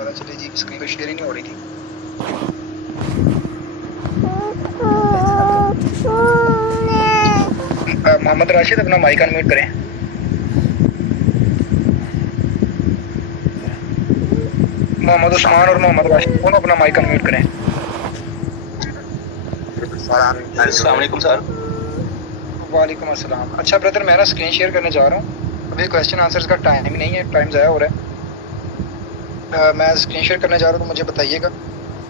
पता चले जी, स्क्रीन पे शेयर ही नहीं हो रही थी। मोहम्मद राशिद अपना माइक अनम्यूट करें। मोहम्मद उस्मान और मोहम्मद राशिद दोनों अपना माइक अनम्यूट करें। अस्सलाम वालेकुम सर। वालेकुम अस्सलाम। अच्छा ब्रदर, मैं ना स्क्रीन शेयर करने जा रहा हूँ। अभी क्वेश्चन आंसर्स का टाइम ही नहीं है, टाइम ज़ाया हो रहा है। मैं स्क्रीन शेयर करने जा रहा हूँ, तो मुझे बताइएगा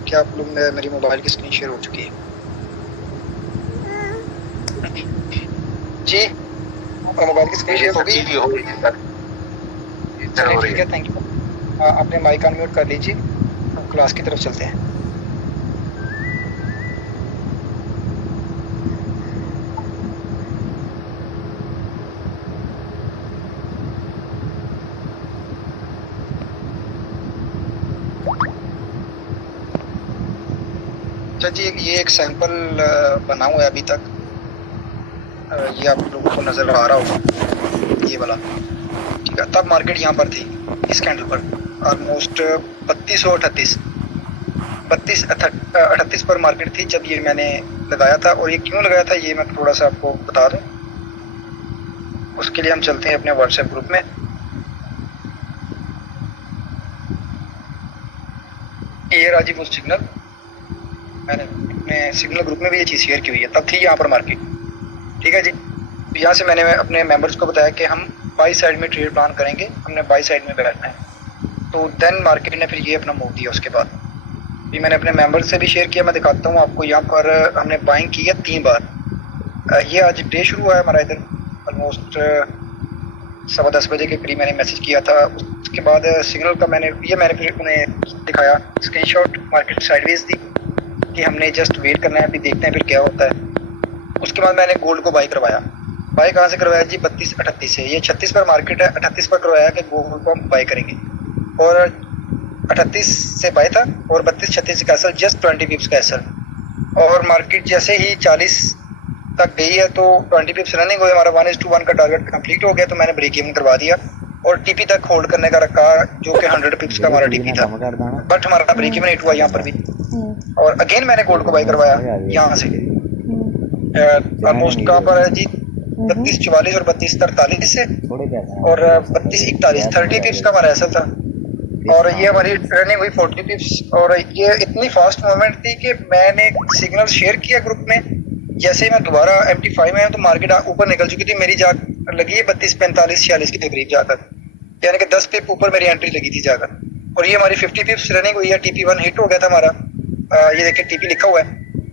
कि आप लोग मेरी मोबाइल की स्क्रीन शेयर हो चुकी है जी। मोबाइल की स्क्रीन शेयर हो गई? जी हो रही है सर। चलिए ठीक है, थैंक यू। अपने माइक अनम्यूट कर लीजिए, हम क्लास की तरफ चलते हैं। अच्छा जी, ये एक सैंपल बना हुआ है अभी तक। ये आप लोगों को नजर आ रहा होगा, ये वाला। ठीक है, तब मार्केट यहाँ पर थी, इस कैंडल पर ऑलमोस्ट 3238 38 पर मार्केट थी जब ये मैंने लगाया था। और ये क्यों लगाया था ये मैं थोड़ा सा आपको बता दूं। उसके लिए हम चलते हैं अपने व्हाट्सएप ग्रुप में। ये राजी वो सिग्नल, मैंने अपने सिग्नल ग्रुप में भी ये चीज़ शेयर की हुई है। तब थी यहाँ पर मार्केट। ठीक है जी। तो यहाँ से मैंने अपने मेंबर्स को बताया कि हम बाई साइड में ट्रेड प्लान करेंगे, हमने बाई साइड में बैठना है। तो देन मार्केट ने फिर ये अपना मूव दिया। उसके बाद ये मैंने अपने मेंबर से भी शेयर किया। मैं दिखाता हूँ आपको। यहाँ पर हमने बाइंग की है 3 बार। ये आज डे शुरू हुआ है हमारा इधर ऑलमोस्ट 10:15 बजे के करीब मैंने मैसेज किया था। उसके बाद सिग्नल का मैंने फिर उन्हें दिखाया स्क्रीनशॉट। मार्केट साइडवेज थी कि हमने जस्ट वेट करना है, अभी देखते हैं फिर क्या होता है। उसके बाद मैंने गोल्ड को बाई करवाया। बाई कहाँ से करवाया जी? 3238 से। ये 36 पर मार्केट है, 38 पर करवाया कि गोल्ड को हम बाई करेंगे। और 38 से बाई था और 32-36 का असर, जस्ट 20 पिप्स का असर। और मार्केट जैसे ही 40 तक गई है तो 20 पिप्स रनिंग हुए, हमारा 1:1 का टारगेट कंप्लीट हो गया। तो मैंने ब्रेक इवन करवा दिया और टीपी तक होल्ड करने का रखा, जो कि 100 पिप्स का हमारा टीपी था। बट हमारा ब्रेक इवन हिट हुआ यहाँ पर भी। और अगेन मैंने गोल्ड को बाई करवाया यहाँ से। ऑलमोस्ट कहाँ पर है जी? 3244 और 3243 से। और 3241 30 पिप्स का हमारा ऐसा था। और ये हमारी रनिंग हुई 40 पिप्स। और ये इतनी फास्ट मूवमेंट थी कि मैंने सिग्नल शेयर किया ग्रुप में। जैसे ही मैं दोबारा MT5 में हूँ तो मार्केट ऊपर निकल चुकी थी। मेरी जा लगी है 32-45-46 के करीब जाकर, यानी कि 10 पिप ऊपर मेरी एंट्री लगी थी जाकर। और ये हमारी 50 पिप्स रनिंग हुई है। TP1 हिट हो गया था हमारा। ये देखिए TP लिखा हुआ है।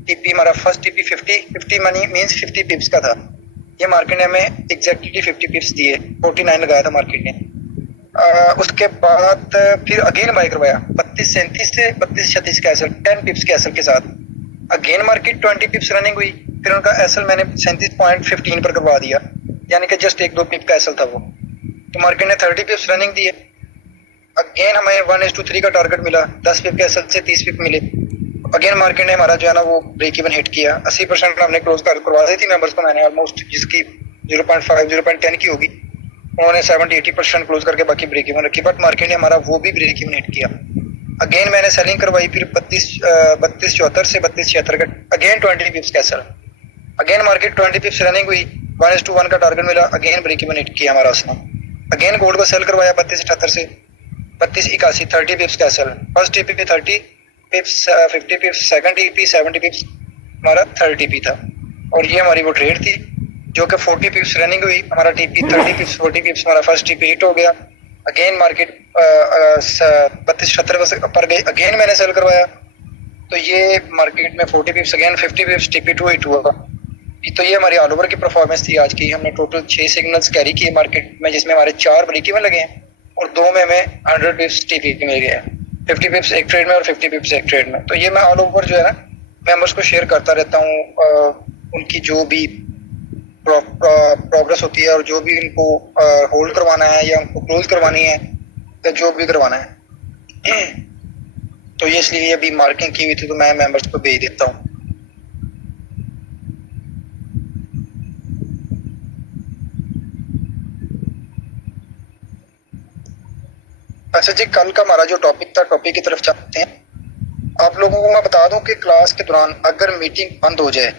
TP हमारा फर्स्ट TP 50 मनी मीन्स 50 पिप्स का था। ये मार्केट ने हमें एग्जैक्टली 50 पिप्स दिए। 49 लगाया था मार्केट ने। उसके बाद फिर अगेन बाय करवाया 3237 से 3236 का एसएल 10 पिप्स के एसएल के साथ। अगेन मार्केट 20 पिप्स रनिंग हुई। फिर उनका एसएल मैंने 37.15 पर करवा दिया, यानी कि जस्ट 1-2 पिप का एसएल था वो। तो मार्केट ने 30 पिप्स रनिंग दिए। अगेन हमें 1:3 का टारगेट मिला, 10 पिप के एसएल से 30 पिप मिले। अगेन मार्केट ने हमारा जो है ना वो ब्रेक इवन हिट किया। 80% हमने क्लोज करवा दी थी मेंबर्स को मैंने ऑलमोस्ट, जिसकी 0.5 0.10 की होगी। उन्होंने 70-80% क्लोज करके बाकी ब्रेक इवन रखी। बट मार्केट ने हमारा वो भी ब्रेक इवन हिट किया। अगेन मैंने सेलिंग करवाई फिर 3274 से 3276 का। अगेन 20 पिप्स का सर। अगेन मार्केट 20 पिप्स रनिंग हुई। 1:1 का टारगेट मिला। अगेन ब्रेक इवन हिट किया हमारा उसने। अगेन गोल्ड को सेल करवाया 3278 से 3281 30 पिप्स का सेल। फर्स्ट टीपी पे 30 पिप्स 50 पिप्स, सेकंड टीपी 70 पिप्स, हमारा थर्ड टीपी था। और ये हमारी वो ट्रेड थी जो कि 40 पिप्स रनिंग हुई। हमारा टीपी 30 पिप्स 40 पिप्स हमारा फर्स्ट टीपी हिट हो गया। अगेन मार्केट 32-76 पर गई। अगेन मैंने सेल करवाया। तो ये मार्केट में 40 पिप्स अगेन 50 पिप्स TP2 हिट हुआ। तो ये हमारी ऑल ओवर की परफॉर्मेंस थी आज की। हमने टोटल 6 सिग्नल्स कैरी किए मार्केट में, जिसमें हमारे 4 ब्रेक इवन लगे हैं और 2 में हमें 100 पिप्स TP मिल गए हैं। 50 पिप्स एक ट्रेड में और 50 पिप्स एक ट्रेड में। तो ये मैं ऑल ओवर जो है ना मेंबर्स को शेयर करता रहता हूँ। उनकी जो भी प्रोग्रेस होती है और जो भी उनको होल्ड करवाना है या उनको क्लोज करवानी है या जो भी करवाना है। तो ये इसलिए अभी मार्किंग की हुई थी तो मैं मेंबर्स को भेज देता हूँ। अच्छा जी, कल का हमारा जो टॉपिक था, टॉपिक की तरफ चलते हैं। आप लोगों को मैं बता दूं कि क्लास के दौरान अगर मीटिंग बंद हो जाए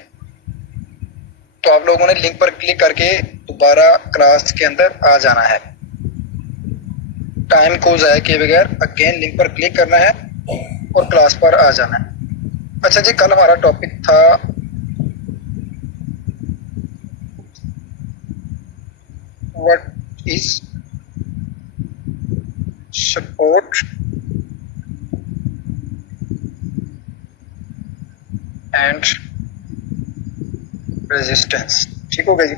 तो आप लोगों ने लिंक पर क्लिक करके दोबारा क्लास के अंदर आ जाना है। टाइम को ज़ाया किए बगैर अगेन लिंक पर क्लिक करना है और क्लास पर आ जाना है। अच्छा जी, कल हमारा टॉपिक था what is support and resistance. ठीक हो गया जी।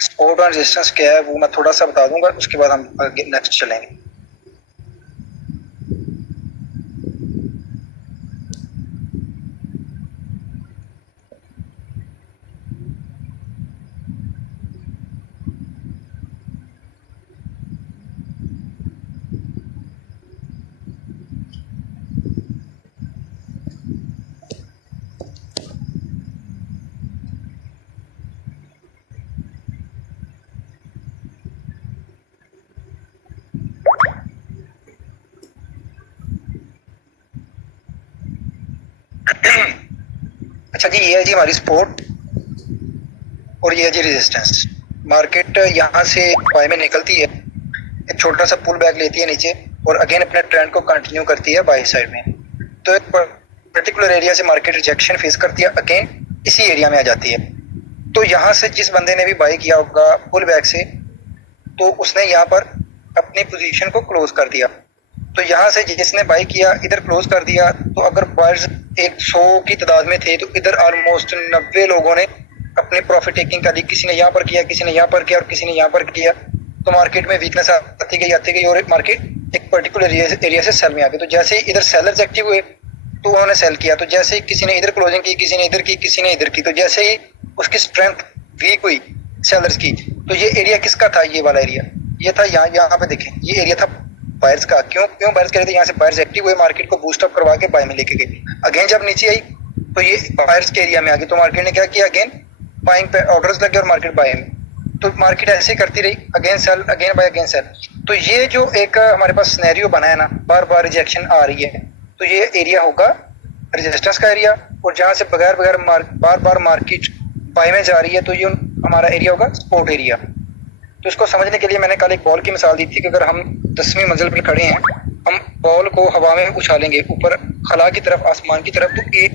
सपोर्ट और रेजिस्टेंस क्या है वो मैं थोड़ा सा बता दूंगा, उसके बाद हम आगे नेक्स्ट चलेंगे। अच्छा जी, ये है जी हमारी सपोर्ट और ये है जी रेजिस्टेंस। मार्केट यहाँ से बाय में निकलती है, एक छोटा सा पुल बैक लेती है नीचे और अगेन अपने ट्रेंड को कंटिन्यू करती है बाय साइड में। तो एक पर्टिकुलर एरिया से मार्केट रिजेक्शन फेस करती है, अगेन इसी एरिया में आ जाती है। तो यहाँ से जिस बंदे ने भी बाय किया होगा पुल बैक से, तो उसने यहाँ पर अपनी पोजीशन को क्लोज कर दिया। तो यहाँ से जिसने बाय किया इधर क्लोज कर दिया, तो अगर बायर्स 100 की तादाद में थे तो इधर ऑलमोस्ट 90 लोगों ने अपनी प्रॉफिट टेकिंग कर दी। किसी ने यहाँ पर किया, किसी ने यहाँ पर किया और किसी ने यहाँ पर किया। तो मार्केट में वीकनेस आती गई और मार्केट एक पर्टिकुलर एरिया से सेल में आ गई। तो जैसे ही इधर सेलर्स एक्टिव हुए तो उन्होंने सेल किया। तो जैसे ही किसी ने इधर क्लोजिंग की, किसी ने इधर की, किसी ने इधर की, तो जैसे ही उसकी स्ट्रेंथ वीक हुई सेलर्स की, तो ये एरिया किसका था? ये वाला एरिया, ये था यहाँ पे देखें, ये एरिया था बायर्स का। क्यों बायर्स कह रहे थे? यहाँ से बायर्स एक्टिव हुए, मार्केट को बूस्ट अप करवा के बाय में लेके गए। अगेन जब नीचे आई तो ये बायर्स के एरिया में आ गई। तो मार्केट ने क्या किया? अगेन बाइंग पे ऑर्डर्स लगे और मार्केट बाय में। तो मार्केट ऐसे ही करती रही, again sell, again buy, again sell. तो ये जो एक हमारे पास सिनेरियो बना है ना, बार बार रिजेक्शन आ रही है, तो ये एरिया होगा रेजिस्टेंस का एरिया। और जहां से बगैर बार बार मार्केट बाय में जा रही है, तो ये हमारा एरिया होगा सपोर्ट एरिया। तो इसको समझने के लिए मैंने कल एक बॉल की मिसाल दी थी कि अगर हम 10वीं मंजिल पर खड़े हैं, हम बॉल को हवा में उछालेंगे ऊपर खला की तरफ, आसमान की तरफ, तो एक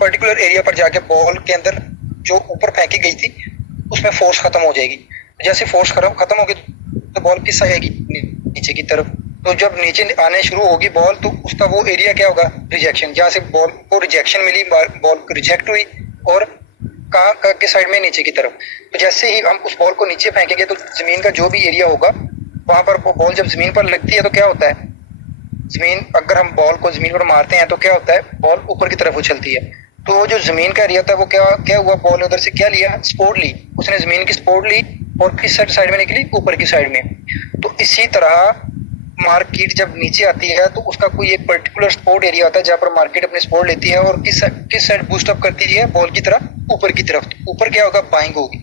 पर्टिकुलर एरिया पर जाके बॉल के अंदर जो ऊपर फेंकी गई थी उसमें फोर्स खत्म हो जाएगी। जैसे फोर्स खत्म होगी तो बॉल किस आएगी? नीचे की तरफ। तो जब नीचे आने शुरू होगी बॉल, तो उसका वो एरिया क्या होगा? रिजेक्शन। जहाँ से बॉल को रिजेक्शन मिली, बॉल रिजेक्ट हुई और कहाँ के साइड में? नीचे की तरफ। तो जैसे ही हम उस बॉल को नीचे फेंकेंगे तो जमीन का जो भी एरिया होगा वहां पर बॉल जब जमीन पर लगती है तो क्या होता है? जमीन, अगर हम बॉल को जमीन पर मारते हैं तो क्या होता है? बॉल ऊपर की तरफ उछलती है। तो वो जो जमीन का एरिया था वो क्या हुआ? बॉल ने उधर से क्या लिया? सपोर्ट ली। उसने जमीन की सपोर्ट ली और किस साइड में निकली? ऊपर की साइड में। तो इसी तरह मार्केट जब नीचे आती है तो उसका कोई एक पर्टिकुलर सपोर्ट एरिया होता है जहाँ पर मार्केट अपनी सपोर्ट लेती है और किस साइड बूस्ट अप करती है? बॉल की तरह, ऊपर की तरफ। ऊपर क्या होगा? बाइंग होगी।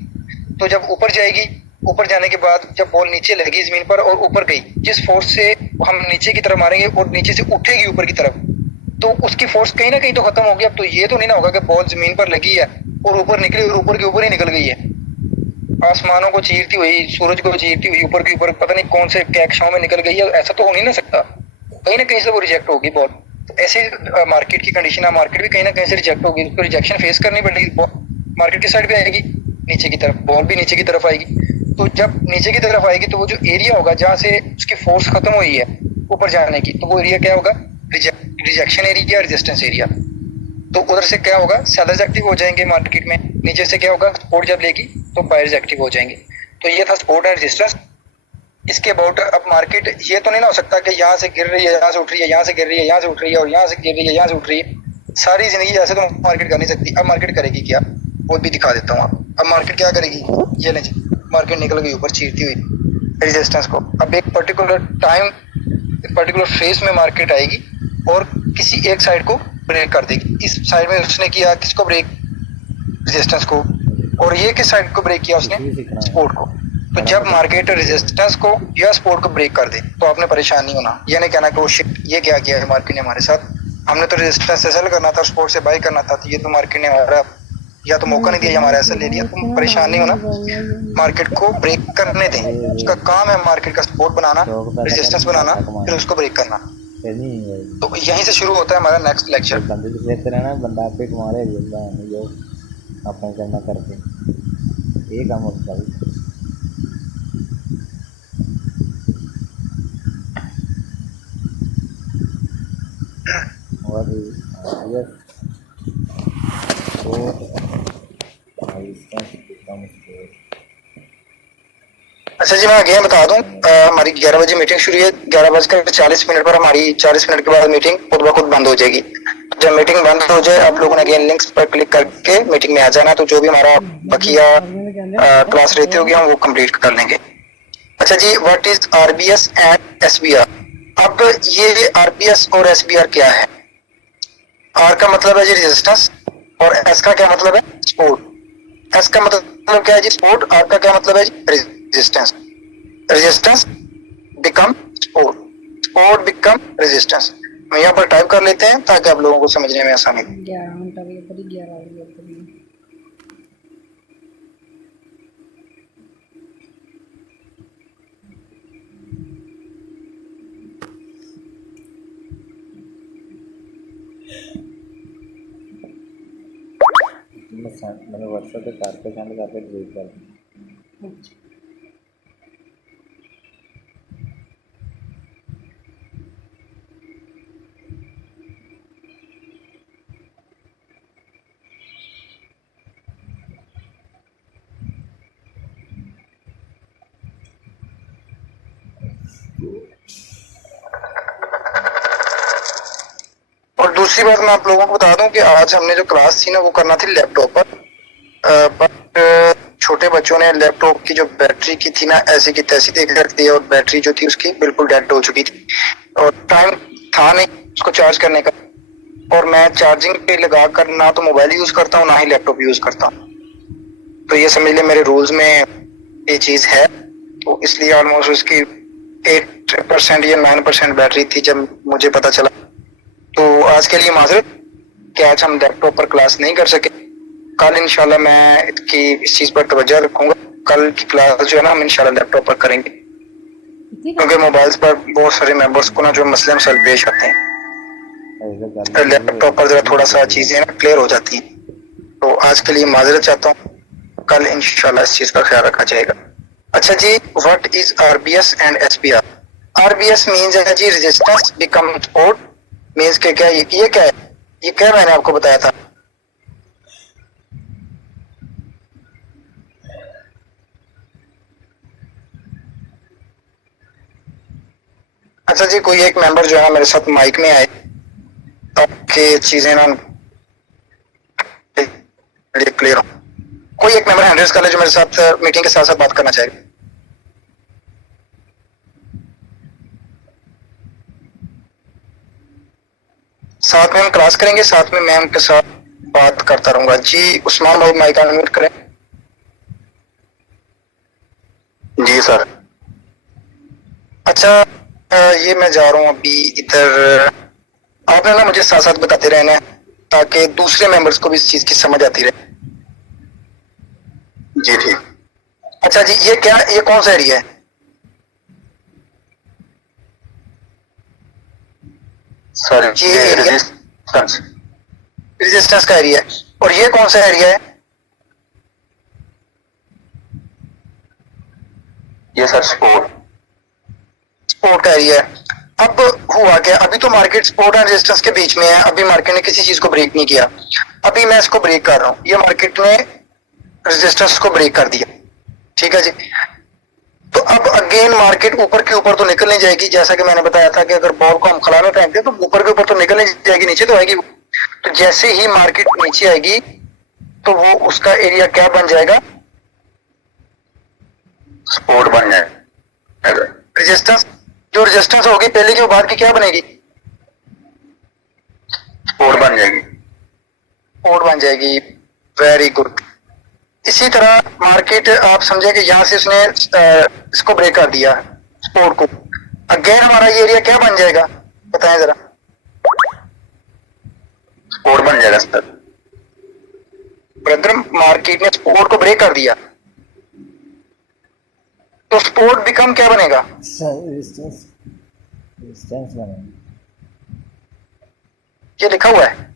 तो जब ऊपर जाएगी, ऊपर जाने के बाद जब बॉल नीचे लगी जमीन पर और ऊपर गई, जिस फोर्स से हम नीचे की तरफ मारेंगे और नीचे से उठेगी ऊपर की तरफ, तो उसकी फोर्स कहीं ना कहीं तो खत्म होगी। अब तो ये तो नहीं ना होगा कि बॉल जमीन पर लगी है और ऊपर निकली और ऊपर के ऊपर ही निकल गई है, आसमानों को चीरती हुई, सूरज को चीरती हुई ऊपर के ऊपर पता नहीं कौन से कैक्शाओं में निकल गई है। ऐसा तो हो नहीं ना सकता, कहीं ना कहीं से वो रिजेक्ट होगी बॉल। तो ऐसे मार्केट की कंडीशन है, मार्केट भी कहीं ना कहीं से रिजेक्ट होगी, उसको रिजेक्शन फेस करनी पड़ेगी। मार्केट की साइड भी आएगी नीचे की तरफ, बॉल भी नीचे की तरफ आएगी। तो जब नीचे की तरफ आएगी तो वो जो एरिया होगा जहाँ से उसकी फोर्स खत्म हुई है ऊपर जाने की, तो वो एरिया क्या होगा? Rejection area, resistance area. तो उधर से क्या होगा? सेलर्स एक्टिव हो जाएंगे मार्केट में। नीचे से क्या होगा? सपोर्ट जब लेगी तो बायर्स एक्टिव हो जाएंगे। तो ये था सपोर्ट एंड रेजिस्टेंस। इसके अबाउट अब मार्केट ये तो नहीं ना हो सकता कि यहाँ से गिर रही है, यहाँ से उठ रही है, यहाँ से गिर रही है, यहाँ से उठ रही है और यहाँ से गिर रही है, यहाँ से उठ रही है। सारी जिंदगी ऐसे तो मार्केट कर नहीं सकती। अब मार्केट करेगी क्या, वो भी दिखा देता हूँ आप। अब मार्केट क्या करेगी? ये नहीं, मार्केट निकल गई ऊपर चीरती हुई रेजिस्टेंस को। अब एक पर्टिकुलर टाइम, एक पर्टिकुलर फेज में मार्केट आएगी और किसी एक साइड को ब्रेक कर देगी। इस साइड में उसने किया किसको ब्रेक? रेजिस्टेंस को। और ये किस साइड को ब्रेक किया उसने? सपोर्ट को। तो तो जब मार्केट रेजिस्टेंस को या सपोर्ट को ब्रेक कर दे तो आपने परेशान नहीं होना। ये नहीं कहना कि वो शिट ये क्या किया है मार्केट ने हमारे साथ, हमने तो रेजिस्टेंस से सेल करना था, सपोर्ट से बाई करना था, तो ये तो मार्केट ने हमारा या तो मौका नहीं दिया, हमारा ऐसा ले लिया। तुम परेशान नहीं होना, मार्केट को ब्रेक करने दें। उसका काम है मार्केट का सपोर्ट बनाना, रेजिस्टेंस बनाना, फिर उसको ब्रेक करना। तो यहीं से शुरू होता है हमारा नेक्स्ट लेक्चर। बंदे तो देखते रहना, बंदा आपे कमा रहे जो अपना करना करके ये काम होता है। और यस तो अच्छा जी, मैं अगेन बता दूं, हमारी 11 बजे मीटिंग शुरू है। 11:40 पर हमारी 40 मिनट के बाद मीटिंग खुद ब खुद बंद हो जाएगी। जब मीटिंग बंद हो जाए आप लोगों ने अगेन लिंक्स पर क्लिक करके मीटिंग में आ जाना, तो जो भी हमारा बकिया क्लास रहती होगी हम वो कंप्लीट कर लेंगे। अच्छा जी, what is RBS and SBR? अब ये आरबीएस और एसबीआर क्या है? आर का मतलब है जी रेजिस्टेंस, और एस का क्या मतलब है? सपोर्ट। एस का मतलब क्या है जी? सपोर्ट। आर का क्या मतलब है जी? Resistance. Resistance become support, support become resistance. हम यहाँ पर टाइप कर लेते हैं ताकि आप लोगों को समझने में आसानी हो। 11 घंटा भी करी 11 बजे करी। मैंने व्हाट्सएप पे कारपेट सेंड करके डिलीट कर दी। और दूसरी बात मैं आप लोगों को बता दूं कि आज हमने जो क्लास थी ना वो करना थी लैपटॉप पर, बट छोटे बच्चों ने लैपटॉप की जो बैटरी की थी ना ऐसी की तैसी देख रख दी, और बैटरी जो थी उसकी बिल्कुल डेड हो चुकी थी और टाइम था नहीं उसको चार्ज करने का। और मैं चार्जिंग पे लगा कर ना तो मोबाइल यूज करता हूँ ना ही लैपटॉप यूज करता हूँ, तो ये समझ ले मेरे रूल्स में ये चीज है। तो इसलिए ऑलमोस्ट उसकी 8% या 9% बैटरी थी जब मुझे पता चला। तो आज के लिए माजरत कि आज हम लैपटॉप पर क्लास नहीं कर सके। कल इंशाल्लाह मैं इसकी इस चीज पर तवज्जो रखूंगा। कल की क्लास जो है ना हम इंशाल्लाह लैपटॉप पर करेंगे, क्योंकि मोबाइल्स पर बहुत सारे मेंबर्स को ना जो मसले मसाइल पेश आते हैं, तो लैपटॉप पर जरा थोड़ा सा चीजें ना क्लियर हो जाती हैं। तो आज के लिए माजरत चाहता हूँ, कल इंशाल्लाह इस चीज का ख्याल रखा जाएगा। अच्छा जी, what is RBS and SBR? RBS means है जी रेजिस्टेंस बिकम सपोर्ट। मीन्स के क्या ये क्या है? ये क्या मैंने आपको बताया था? अच्छा जी, कोई एक मेंबर जो है मेरे साथ माइक में आए ताकि चीजें ना क्लियर हो। कोई एक मेंबर हैंड रेज कर ले जो मेरे साथ मीटिंग के साथ साथ बात करना चाहेगा। साथ में हम क्लास करेंगे, साथ में मैं उनके साथ बात करता रहूंगा। जी उस्मान भाई माइक अनम्यूट करें। जी सर। अच्छा, ये मैं जा रहा हूँ अभी इधर। आपने ना मुझे साथ साथ बताते रहना है ताकि दूसरे मेंबर्स को भी इस चीज की समझ आती रहे। जी ठीक। अच्छा जी, ये क्या, ये कौन सा एरिया है? सर ये रेजिस्टेंस का एरिया है। और ये कौन सा एरिया है? ये सर सपोर्ट, सपोर्ट का एरिया है। अब हुआ क्या, अभी तो मार्केट सपोर्ट एंड रेजिस्टेंस के बीच में है, अभी मार्केट ने किसी चीज को ब्रेक नहीं किया। अभी मैं इसको ब्रेक कर रहा हूँ, ये मार्केट ने रेजिस्टेंस को ब्रेक कर दिया। ठीक है जी। तो अब अगेन मार्केट ऊपर के ऊपर तो निकल नहीं जाएगी, जैसा कि मैंने बताया था कि अगर बॉल को हम खिलाना फेंकते तो ऊपर के ऊपर तो निकल नहीं जाएगी, नीचे तो आएगी। तो जैसे ही मार्केट नीचे आएगी तो वो उसका एरिया क्या बन जाएगा? सपोर्ट बन जाएगा। रेजिस्टेंस, जो रेजिस्टेंस होगी पहले की वो बाद की क्या बनेगी? सपोर्ट बन जाएगी। सपोर्ट बन जाएगी। Very good. इसी तरह मार्केट आप समझे कि यहाँ से उसने इसको ब्रेक कर दिया सपोर्ट को, अगेन हमारा ये एरिया क्या बन जाएगा बताएं जरा। सपोर्ट बन जाएगा सर। ब्रदर मार्केट ने सपोर्ट को ब्रेक कर दिया तो सपोर्ट बिकम क्या बनेगा? रेजिस्टेंस रेजिस्टेंस बनेगा। ये लिखा हुआ है,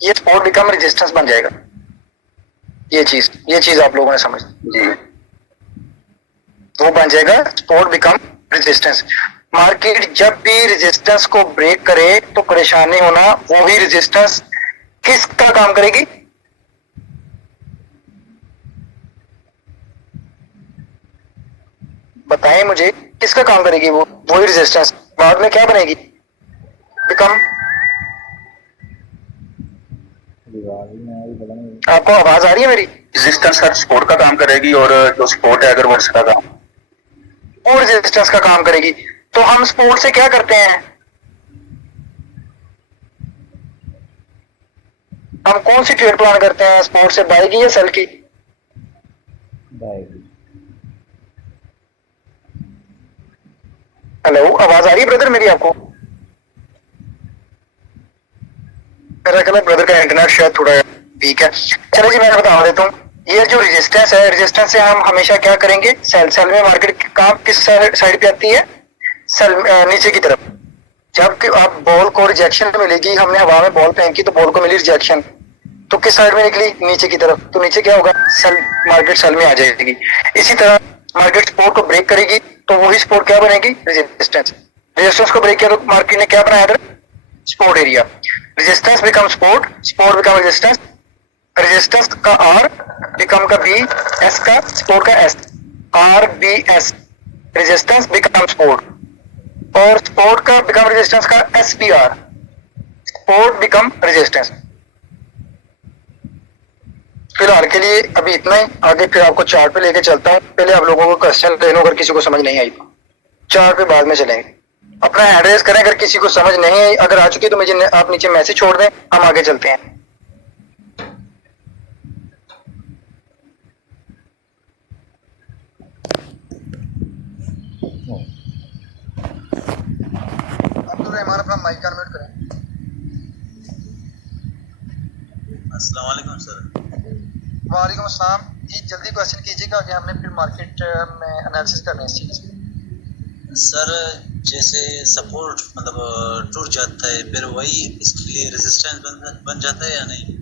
ये सपोर्ट बिकम रेजिस्टेंस बन जाएगा। ये चीज आप लोगों ने समझ जी। वो बन जाएगा सपोर्ट बिकम रेजिस्टेंस। मार्केट जब भी रेजिस्टेंस को ब्रेक करे तो परेशानी होना, वो ही रेजिस्टेंस किसका काम करेगी? बताएं मुझे किसका काम करेगी? वो वही रेजिस्टेंस बाद में क्या बनेगी? बिकम। आपको आवाज आ रही है मेरी? रेजिस्टेंस सर सपोर्ट का काम करेगी और जो सपोर्ट है अगर वो इसका काम, वो रेजिस्टेंस का काम करेगी। तो हम सपोर्ट से क्या करते हैं? हम कौन सी ट्रेड प्लान करते हैं सपोर्ट से, बाई की या सेल की? हेलो, आवाज आ रही है ब्रदर मेरी आपको? मेरा ख्याल है ब्रदर का इंटरनेट शायद थोड़ा वीक है। चलो जी मैं बता देता हूँ। ये जो रेजिस्टेंस है, रेजिस्टेंस से हम हमेशा क्या करेंगे? सेल में मार्केट काम किस साइड पे आती है? सेल नीचे की तरफ। जब आप बॉल को रिजेक्शन मिलेगी, हमने हवा में बॉल फेंकी तो बॉल को मिली रिजेक्शन, तो किस साइड में निकली? नीचे की तरफ। तो नीचे क्या होगा? सेल, मार्केट सेल में आ जाएगी। इसी तरह मार्केट सपोर्ट को ब्रेक करेगी तो वही सपोर्ट क्या बनेगी? रेजिस्टेंस। रेजिस्टेंस को ब्रेक किया तो मार्केट ने क्या बनाया? Support area. Resistance become support, support become resistance, resistance का आर बिकम का बी, एस का सपोर्ट का S, R B S, resistance become support, और सपोर्ट का बिकम रेजिस्टेंस का S P R, support become resistance. फिलहाल के लिए अभी इतना ही, आगे फिर आपको चार्ट पे लेके चलता हूँ। पहले आप लोगों को क्वेश्चन ले लो, अगर किसी को समझ नहीं आई तो चार्ट पे बाद में चलेंगे। अपना एड्रेस करें, अगर किसी को समझ नहीं आई, अगर आ चुकी तो मुझे आप नीचे मैसेज छोड़ दें, हम आगे चलते हैं। अब्दुल रहमान अपना माइक अनम्यूट करें। अस्सलाम वालेकुम सर। वालेकुम अस्सलाम जी, जल्दी क्वेश्चन कीजिएगा, आगे हमने फिर मार्केट में एनालिसिस करना है इस चीज में। सर जैसे सपोर्ट मतलब टूट जाता है, फिर वही इसके लिए रेजिस्टेंस बन जाता है या नहीं?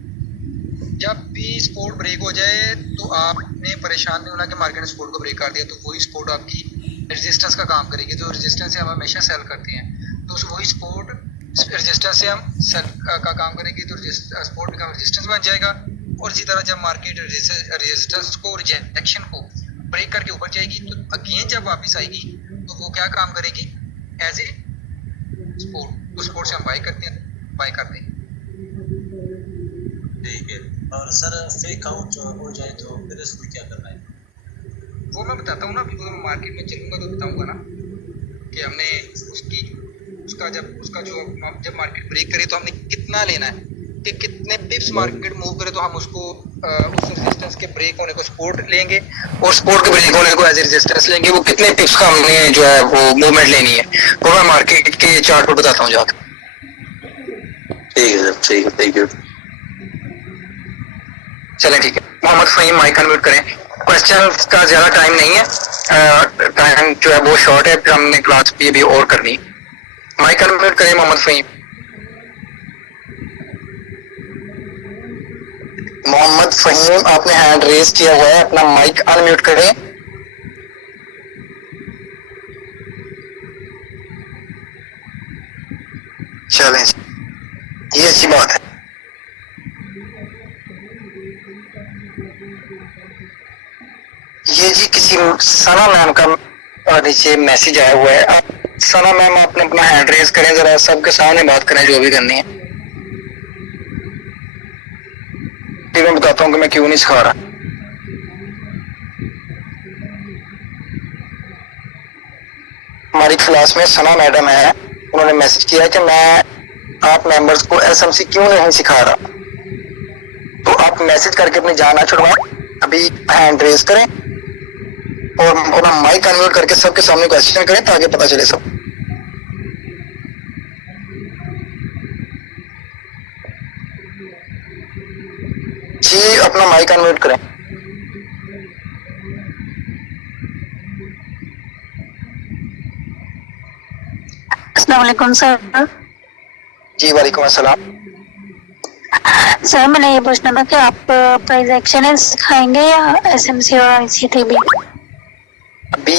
जब भी सपोर्ट ब्रेक हो जाए तो आपने परेशान नहीं होना कि मार्केट ने सपोर्ट को ब्रेक कर दिया, तो वही सपोर्ट आपकी रेजिस्टेंस का काम करेगी। तो रेजिस्टेंस से हम हमेशा सेल करते हैं, तो वही सपोर्ट रेजिस्टेंस से हम सेल का काम करेगी, तो सपोर्ट का रेजिस्टेंस बन जाएगा। और इसी तरह जब मार्केट रेजिस्टेंस को, रिजेक्शन को ब्रेक करके ऊपर जाएगी तो अगेन जब वापस आएगी तो वो क्या काम करेगी? As a support. तो सपोर्ट से हम बाय करते हैं, बाय करते हैं। ठीक है। और सर फेक आउट हो जाए तो फिर इसमें क्या करना है? वो मैं बताता हूँ ना, अभी तो मार्केट में चलूंगा तो बताऊंगा ना कि हमने उसका जब मार्केट ब्रेक करे तो हमने कितना लेना है, कि कितने पिप्स मार्केट मूव करे तो हम उसको उस रेजिस्टेंस के ब्रेक होने को सपोर्ट लेंगे और सपोर्ट के ब्रेक होने को एज ए रेजिस्टेंस लेंगे। वो कितने पिप्स का हमने जो है वो मूवमेंट लेनी है, वो मैं मार्केट के चार्ट पर बताता हूँ जाकर। ठीक है सर, ठीक है, थैंक यू। चलें ठीक है। मोहम्मद फहीम माइक अनम्यूट करें। क्वेश्चन का ज्यादा टाइम नहीं है, टाइम जो है वो शॉर्ट है, फिर हमने क्लास भी अभी और करनी। माइक अनम्यूट करें मोहम्मद फहीम। मोहम्मद फहीम आपने हैंड रेज किया हुआ है, अपना माइक अनम्यूट करें। चलें, ये अच्छी बात है। ये जी किसी सना मैम का नीचे मैसेज आया हुआ है। आप सना मैम आपने अपना हैंड रेज करें, जरा सबके सामने बात करें जो भी करनी है। मैं बताता हूँ कि मैं क्यों नहीं सिखा रहा। हमारी क्लास में सना मैडम है, उन्होंने मैसेज किया है कि मैं आप मेंबर्स को एसएमसी क्यों नहीं सिखा रहा, तो आप मैसेज करके अपनी जान ना छुड़वाएं, अभी हैंड रेज करें और अपना माइक अनम्यूट करके सबके सामने क्वेश्चन करें ताकि पता चले सब। जी अपना माइक अनम्यूट करें। अस्सलाम वालेकुम सर। जी वालेकुम अस्सलाम। सर मैंने ये पूछना था कि आप प्राइस एक्शन सिखाएंगे या एसएमसी और आईसीटी भी? अभी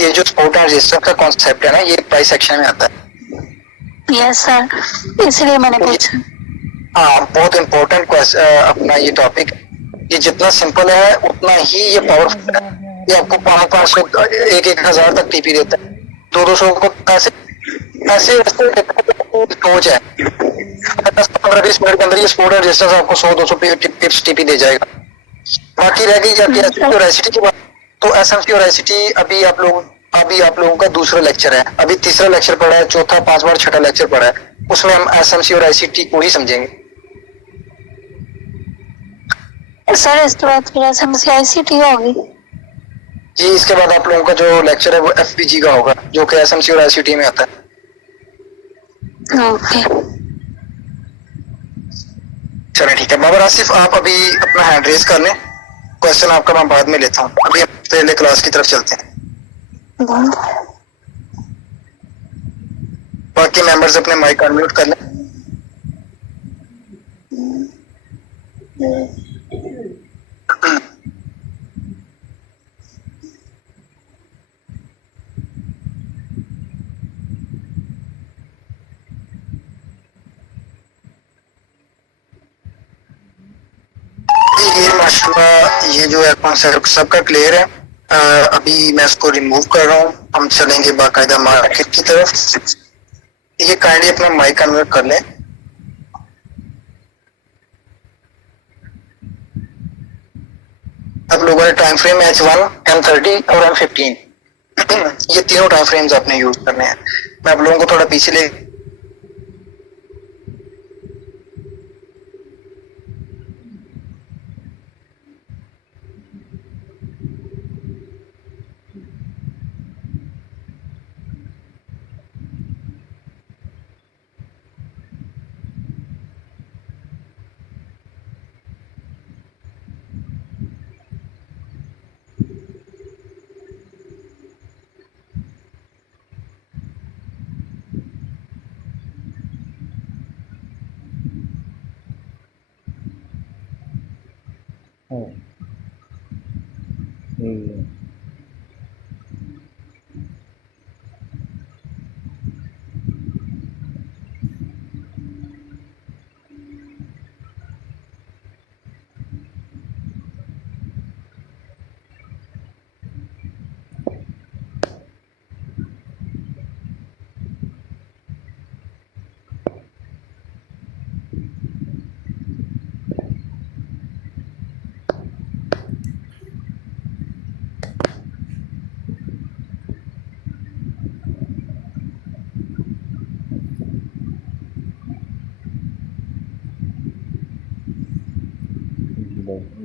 ये जो सपोर्ट एंड रजिस्टर का कॉन्सेप्ट है ना, ये प्राइस सेक्शन में आता है। यस सर, इसलिए मैंने पूछा। हाँ बहुत इम्पोर्टेंट क्वेश्चन अपना ये टॉपिक। ये जितना सिंपल है उतना ही ये पावरफुल है। ये आपको 500 1,000 तक टीपी देता है, 200 को पैसे पैसे सोच है। 15-20 मिनट के अंदर ये स्पोर्ट एंड रजिस्टर आपको 100-200 टिप्स टीपी दे जाएगा। बाकी रह गई जाती है और आईसीटी की बात। तो एसएमसी और आईसीटी अभी आप लोगों का दूसरा लेक्चर है, अभी तीसरा लेक्चर पड़ा है, चौथा 5 बार छठा लेक्चर पड़ा है, उसमें हम एसएमसी और आईसीटी को ही समझेंगे। सर इसके बाद फिर एसएमसी आईसीटी होगी? जी इसके बाद आप लोगों का जो लेक्चर है वो एफपीजी का होगा, जो कि एसएमसी और आईसीटी में आता है। ओके चलिए ठीक है। बाबर आसिफ आप अभी अपना हैंड रेज कर लें, क्वेश्चन आपका मैं बाद में लेता हूँ। अभी हम पहले क्लास की तरफ चलते हैं। बाकी मेंबर्स अपने माइक अनम्यूट कर लें। ये माशाल्लाह ये जो है कॉन्सेप्ट सबका क्लियर है। अभी मैं इसको रिमूव कर रहा हूँ, हम चलेंगे बाकायदा मार्केट की तरफ। ये काइंडली अपना माइक अनम्यूट कर लें। आप लोगों ने टाइम फ्रेम H1, M30 और M15 ये तीनों टाइम फ्रेम्स आपने यूज करने हैं। मैं आप लोगों को थोड़ा पीछे ले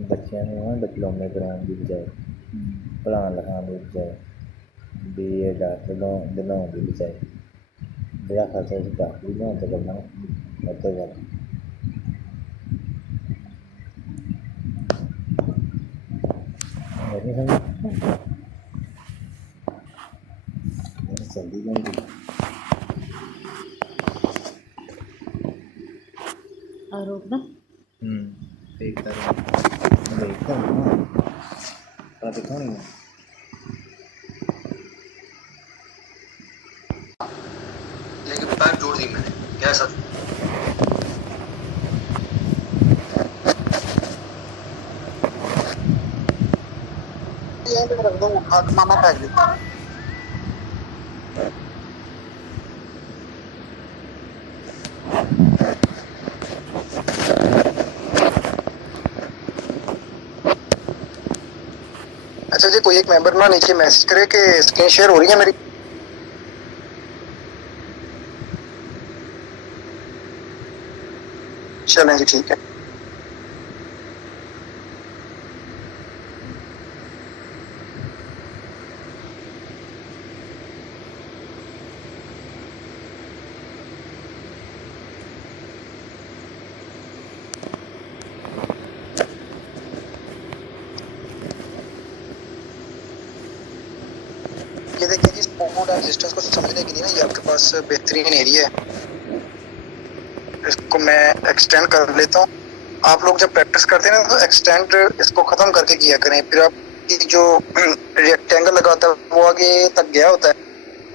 ਬੱਚਿਆਂ ਨੂੰ ਨਾ ਡਿਪਲੋਮੇ ਕਰਾਉਣ ਦੀ ਬਜਾਏ ਪੜ੍ਹਾਉਣ ਲਿਖਾਉਣ ਦੀ ਬਜਾਏ BA ਡਾਕਟਰ ਬਣਾਉਣ ਦੀ ਬਜਾਏ ਜਿਹੜਾ ਖਰਚਾ ਅਸੀਂ ਡਾਕਟਰੀ ਬਣਾਉਣ 'ਤੇ ਕਰਨਾ ਉਹ ਤੋਂ ਜ਼ਿਆਦਾ नहीं समझ जल्दी जल्दी आरोप ना देखता देखता हूँ ना दिखाऊँ नहीं लेकिन पैक जोड़ दी मैंने। क्या सर? यहीं पे रख दो, मामा पैक दे। अच्छा जी, कोई एक मेंबर ना नीचे मैसेज करे कि स्क्रीन शेयर हो रही है मेरी। चलें जी, ठीक है। ये देखिए जी, सपोर्ट एंड रेजिस्टेंस को समझने के लिए ना ये आपके पास बेहतरीन एरिया है। इसको मैं एक्सटेंड कर लेता हूँ। आप लोग जब प्रैक्टिस करते हैं ना तो एक्सटेंड इसको खत्म करके किया करें, फिर आपकी जो रेक्टेंगल लगा होता है वो आगे तक गया होता है,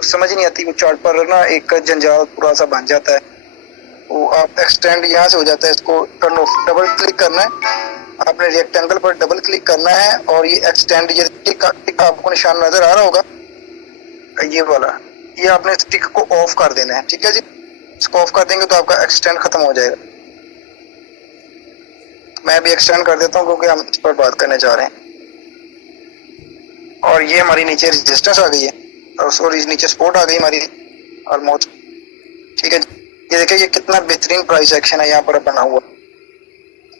समझ ही नहीं आती, वो चार्ट पर ना एक जंजाल पूरा सा बन जाता है। वो आप एक्सटेंड यहाँ से हो जाता है, इसको टर्न ऑफ, डबल क्लिक करना है आपने, रेक्टेंगल पर डबल क्लिक करना है और ये एक्सटेंड, ये टिक आपको निशान नजर आ रहा होगा ये वाला, ये आपने टिक को ऑफ कर देना है, ठीक है जी। इसको ऑफ कर देंगे तो आपका एक्सटेंड खत्म हो जाएगा। मैं भी एक्सटेंड कर देता हूँ क्योंकि हम इस पर बात करने जा रहे हैं। और ये हमारी नीचे रेजिस्टेंस आ गई है और सॉरी नीचे सपोर्ट आ गई हमारी ऑलमोस्ट, ठीक है। ये देखिए ये कितना बेहतरीन प्राइस एक्शन है यहाँ पर बना हुआ।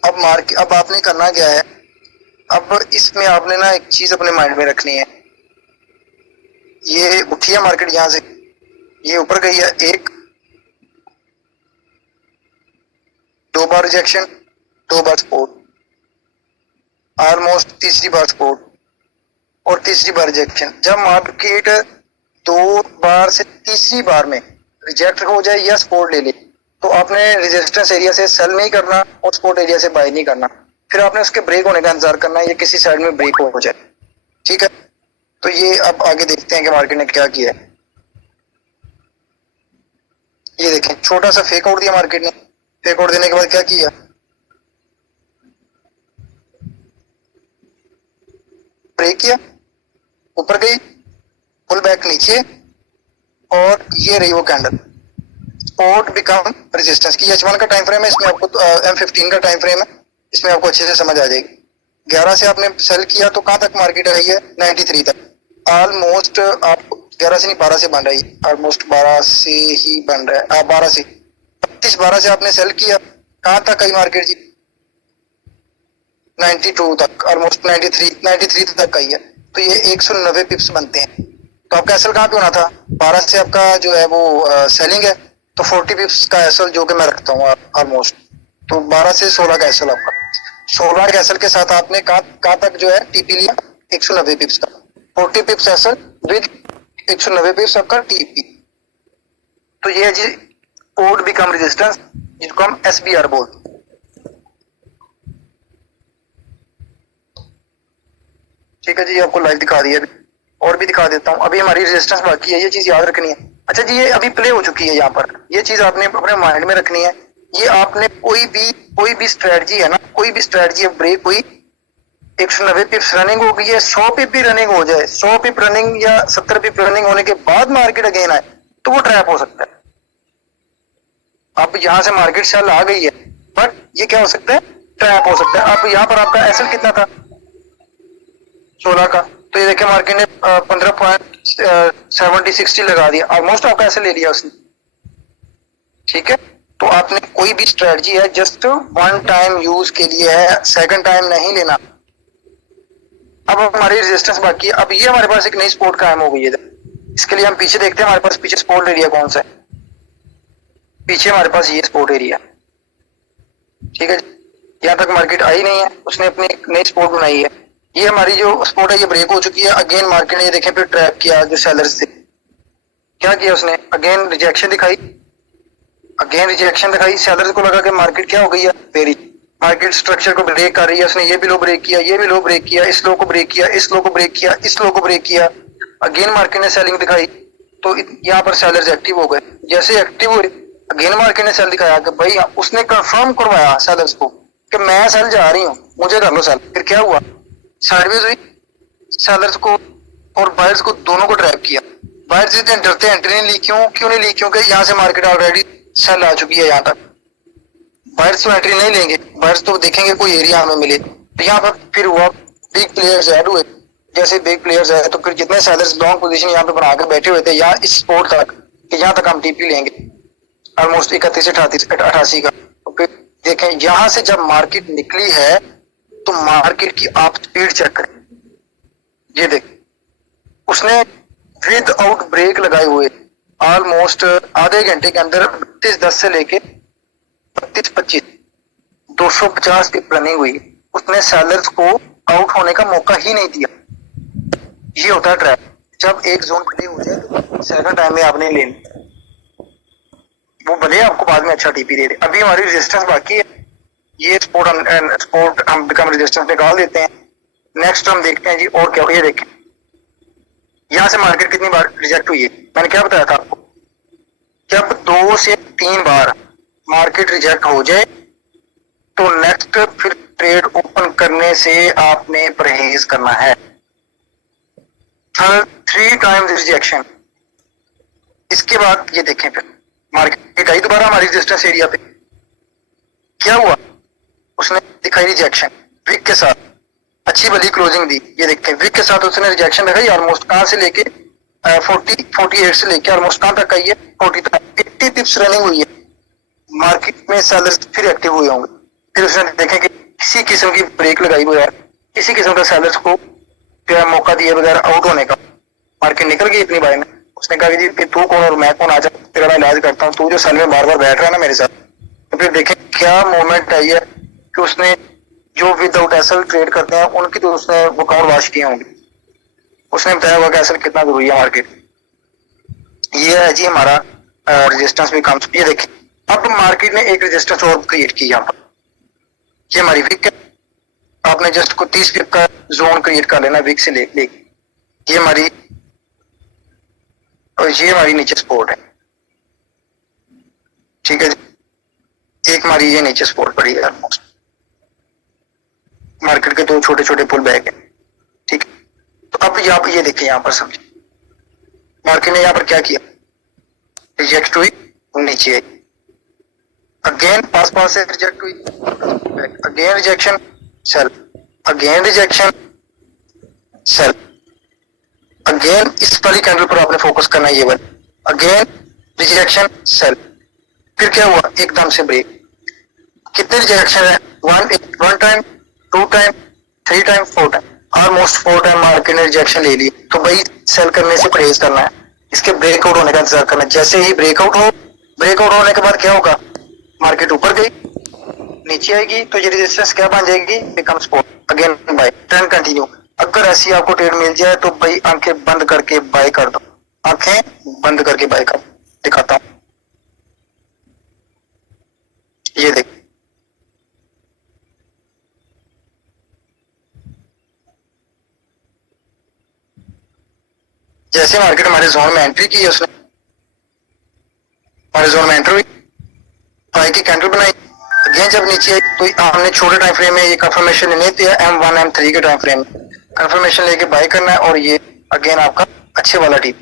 अब आपने करना क्या है, अब इसमें आपने ना एक चीज अपने माइंड में रखनी है। ये उठी है मार्केट यहाँ से, ये ऊपर गई है, एक दो बार रिजेक्शन, दो बार सपोर्ट, ऑलमोस्ट तीसरी बार सपोर्ट और तीसरी बार रिजेक्शन। जब मार्केट दो बार से तीसरी बार में रिजेक्ट हो जाए या सपोर्ट ले ले तो आपने रेजिस्टेंस एरिया से सेल नहीं करना और सपोर्ट एरिया से बाय नहीं करना, फिर आपने उसके ब्रेक होने का इंतजार करना है, ये किसी साइड में ब्रेक हो जाए, ठीक है। तो ये अब आगे देखते हैं कि मार्केट ने क्या किया है। ये देखें छोटा सा फेक आउट दिया मार्केट ने, फेक आउट देने के बाद क्या किया, ब्रेक किया, ऊपर गई, पुल बैक नीचे और ये रही वो कैंडल, सपोर्ट बिकम रेजिस्टेंस की। H1 का टाइम फ्रेम है, इसमें आपको M15 का टाइम फ्रेम है, इसमें आपको अच्छे से समझ आ जाएगी। 11 से आपने सेल किया तो कहां तक मार्केट आई है, 93 तक। ऑलमोस्ट आप 11 से नहीं 12 से बन रही है, ऑलमोस्ट 12 से ही बन रहा है, 12 से 12 से आपने सेल किया, कहां तक आई मार्केट जी, 92 तक, ऑलमोस्ट 93 तक आई है। तो ये 190 पिप्स बनते हैं। तो आपका एसएल कहाँ पे होना था, 12 से आपका जो है वो सेलिंग है तो 40 पिप्स का एसएल जो कि मैं रखता हूँ ऑलमोस्ट, तो 12 से 16 का एसएल आपका, 16 के एसएल के साथ आपने कहाँ तक जो है टीपी लिया, 190 पिप्स का, 40 पिप्स एसएल विद 190 पिप्स आपका टीपी। तो ये है जी कोड बिकम रेजिस्टेंस, जिसको हम एसबीआर बोलते हैं। ठीक है जी, आपको लाइव दिखा दिया, और भी दिखा देता हूँ। अभी हमारी रेजिस्टेंस बाकी है, ये चीज याद रखनी है। अच्छा जी, ये अभी प्ले हो चुकी है यहाँ पर, ये चीज आपने अपने माइंड में रखनी है। ये आपने कोई भी स्ट्रेटजी है ना, कोई भी स्ट्रेटजी ब्रेक हुई, 190 पिप्स रनिंग हो गई है, 100 पिप भी रनिंग हो जाए, 100 पिप रनिंग या 70 पिप रनिंग होने के बाद मार्केट अगेन आए तो वो ट्रैप हो सकता है। अब यहाँ से मार्केट सेल आ गई है बट ये क्या हो सकता है, ट्रैप हो सकता है। अब यहाँ पर आपका एसएल कितना था, 16 का, तो ये देखिए मार्केट ने 15.70-60 लगा दिया, ऑलमोस्ट आपका एसएल ले लिया उसने। ठीक है, तो आपने कोई भी स्ट्रेटजी है जस्ट वन टाइम यूज के लिए है, सेकंड टाइम नहीं लेना। अब हमारी रेजिस्टेंस बाकी है। अब ये हमारे पास एक नई सपोर्ट कायम हो गई है, इसके लिए हम पीछे देखते हैं, हमारे पास पीछे सपोर्ट एरिया कौन सा है। पीछे हमारे पास ये सपोर्ट एरिया, ठीक है, यहाँ तक मार्केट आई नहीं है, उसने अपनी नई सपोर्ट बनाई है। ये हमारी जो सपोर्ट है ये ब्रेक हो चुकी है। अगेन मार्केट ने ये देखें फिर ट्रैप किया, जो सेलर्स थे क्या किया उसने, अगेन रिजेक्शन दिखाई, सेलर्स को लगा कि मार्केट क्या हो गई है, वेरी मार्केट स्ट्रक्चर को ब्रेक कर रही है, उसने ये भी लो ब्रेक किया, ये भी लो ब्रेक किया, इस लो को ब्रेक किया, इस लो को ब्रेक किया, इस लो को ब्रेक किया। अगेन मार्केट ने सेलिंग दिखाई तो यहाँ पर सेलर्स एक्टिव हो गए। जैसे एक्टिव हुए अगेन मार्केट ने सेल दिखाया कि भाई उसने कंफर्म करवाया सेलर्स को कि मैं सेल जा रही हूँ, मुझे कर लो सेल। फिर क्या हुआ, साइडवेज हुई, सेलर्स को और बायर्स को दोनों को ट्रैप किया। बायर्स इतने डरते एंट्री नहीं ली, क्यों नहीं ली, क्योंकि यहाँ से मार्केट ऑलरेडी सेल आ चुकी है यहाँ तक। बायर्स तो एंट्री नहीं लेंगे, बायर्स तो देखेंगे कोई एरिया हमें मिले। तो यहाँ पर फिर हुआ बिग प्लेयर्स ऐड हुए। जैसे बिग प्लेयर्स है तो फिर जितने सेलर्स लॉन्ग पोजीशन यहाँ पे बना के बैठे हुए थे यहाँ इस स्पोर्ट तक कि यहाँ तक हम टीपी लेंगे, ऑलमोस्ट 31 से 88 का, तो फिर देखें यहां से जब मार्केट निकली है तो मार्केट की आप स्पीड चेक करें, ये देख उसने विद आउट ब्रेक लगाए हुए ऑलमोस्ट आधे घंटे के अंदर 32.10 से लेके 32.25 250 की रनिंग हुई। उसने सेलर्स को आउट होने का मौका ही नहीं दिया। ये होता है ट्रैप। जब एक जोन खड़ी हो जाए तो सेकंड टाइम में आपने लेना, वो भले आपको बाद में अच्छा टीपी दे दे। अभी हमारी रेजिस्टेंस बाकी है, ये स्पोर्ट हम बिकम रेजिस्टेंस निकाल देते हैं। नेक्स्ट हम देखते हैं जी और क्या। ये देखें यहां से मार्केट कितनी बार रिजेक्ट हुई है, मैंने क्या बताया था आपको, जब 2 से 3 बार मार्केट रिजेक्ट हो जाए तो नेक्स्ट फिर ट्रेड ओपन करने से आपने परहेज करना है। 3 टाइम्स रिजेक्शन, इसके बाद ये देखें फिर मार्केट आई दोबारा हमारी रेजिस्टेंस एरिया पे, क्या हुआ, उसने दिखाई रिजेक्शन विक के साथ, अच्छी भली क्लोजिंग दी। ये देखें विक के साथ उसने रिजेक्शन दिखाई, ऑलमोस्ट कहां से लेके 48 से लेके ऑलमोस्ट कहां तक आई है 40 तक, 80 पिप्स रनिंग हुई है। मार्केट में सेलर्स फिर एक्टिव हुए होंगे, फिर उसने देखें कि किसी किस्म की ब्रेक लगाई हुई है, किसी किस्म का सेलर्स को क्या मौका दिए बगैर आउट होने का। मार्केट निकल गई अपनी बाय में, उसने कहा कि जी तू कौन और मैं कौन, आ जा तेरा मैं इलाज करता हूँ, तू जो सेल में बार बार बैठ रहा है ना मेरे साथ। तो फिर देखें क्या मोमेंट आई है कि उसने जो विदाउट एसल ट्रेड करते हैं उनकी तो उसने वो अकाउंट वॉश किए होंगे, उसने बताया होगा कि एसल कितना जरूरी है मार्केट। ये है जी हमारा रेजिस्टेंस भी काम। ये देखें अब मार्केट ने एक रेजिस्टेंस और क्रिएट की यहाँ पर, ये हमारी वीक है। आपने जस्ट को 30 पिप का जोन क्रिएट कर लेना वीक से ले ये हमारी, और ये हमारी नीचे सपोर्ट है, ठीक है जी। एक हमारी ये नीचे सपोर्ट पड़ी है ऑलमोस्ट, मार्केट के 2 छोटे छोटे पुल बैक है, ठीक है। तो अब यहाँ पर ये देखिए, यहाँ पर समझिए मार्केट ने यहाँ पर क्या किया, रिजेक्ट हुई नीचे आई, अगेन पास से रिजेक्ट हुई, again rejection sell, again rejection sell, again इस वाली कैंडल पर आपने फोकस करना है, ये वाली अगेन रिजेक्शन सेल, फिर क्या हुआ एकदम से ब्रेक। कितने रिजेक्शन है, 1 time 2 time 3 time 4 time, almost 4 time market ने रिजेक्शन ले ली। तो भाई सेल करने से परहेज करना है, इसके ब्रेकआउट होने का इंतजार करना है। जैसे ही ब्रेकआउट होने के बाद क्या होगा, मार्केट ऊपर गई नीचे आएगी तो ये रेजिस्टेंस क्या बन जाएगी, become support, again buy, trend continue. अगर ऐसी आपको ट्रेड मिल जाए तो भाई आंखें बंद करके बाय कर दो, आंखें बंद करके बाय कर, दिखाता हूं। ये देख जैसे मार्केट हमारे जोन में एंट्री की है, उसने हमारे जोन में एंट्री हुई, बाय की कैंडल बनाई, अगेन जब नीचे आई तो हमने छोटे टाइम फ्रेम में ये कंफर्मेशन नहीं दिया, M1 M3 के टाइम फ्रेम कंफर्मेशन लेके बाय करना है। और ये अगेन आपका अच्छे वाला टीप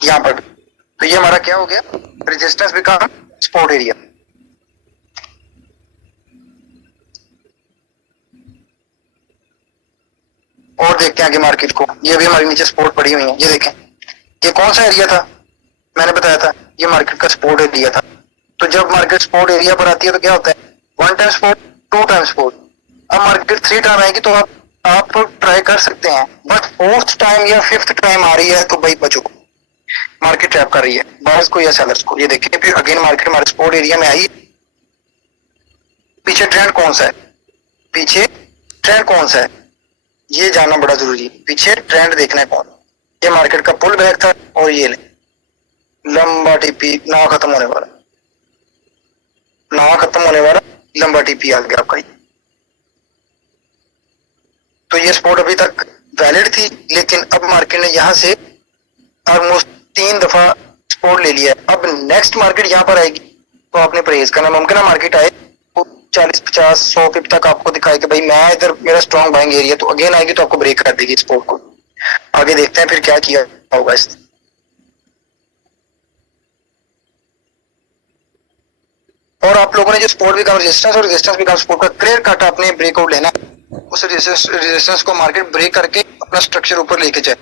यहाँ पर, तो ये हमारा क्या हो गया, रेजिस्टेंस बिकम सपोर्ट एरिया। और देखते हैं आगे मार्केट को, ये भी हमारी नीचे सपोर्ट पड़ी हुई है। ये देखें ये कौन सा एरिया था, मैंने बताया था ये मार्केट का सपोर्ट एरिया था। तो जब मार्केट सपोर्ट एरिया पर आती है तो क्या होता है, 1 टाइम सपोर्ट 2 टाइम सपोर्ट। अब मार्केट 3 टाइम आएगी तो आप ट्राई कर सकते हैं, बट 4th टाइम या 5th टाइम आ रही है तो भाई बचो, मार्केट ट्रैप कर रही है बायर्स को या सेलर्स को। ये देखिए फिर अगेन मार्केट हमारे सपोर्ट एरिया में आई, पीछे ट्रेंड कौन सा है, पीछे ट्रेंड कौन सा है ये जानना बड़ा जरूरी है, पीछे ट्रेंड देखना है कौन। ये मार्केट का पुल बैक था और ये लंबा टीपी ना खत्म होने वाला, लंबा टीपी आ गया आपका। तो ये सपोर्ट अभी तक वैलिड थी, लेकिन अब मार्केट ने यहां से ऑलमोस्ट 3 दफा सपोर्ट ले लिया है। अब नेक्स्ट मार्केट यहाँ पर आएगी तो आपने परहेज करना, मुमकिन है मार्केट आए तो 40 50 100 पिप तक आपको दिखाए कि भाई मैं इधर मेरा स्ट्रॉन्ग बाइंग एरिया, तो अगेन आएगी तो आपको ब्रेक कर देगी सपोर्ट को। आगे देखते हैं फिर क्या किया होगा इस। और आप लोगों ने जो सपोर्ट भी कम रेजिस्टेंस और रेजिस्टेंस भी कम सपोर्ट का क्लियर कट आपने ब्रेकआउट लेना, उस रेजिस्टेंस को मार्केट ब्रेक करके अपना स्ट्रक्चर ऊपर लेके जाए।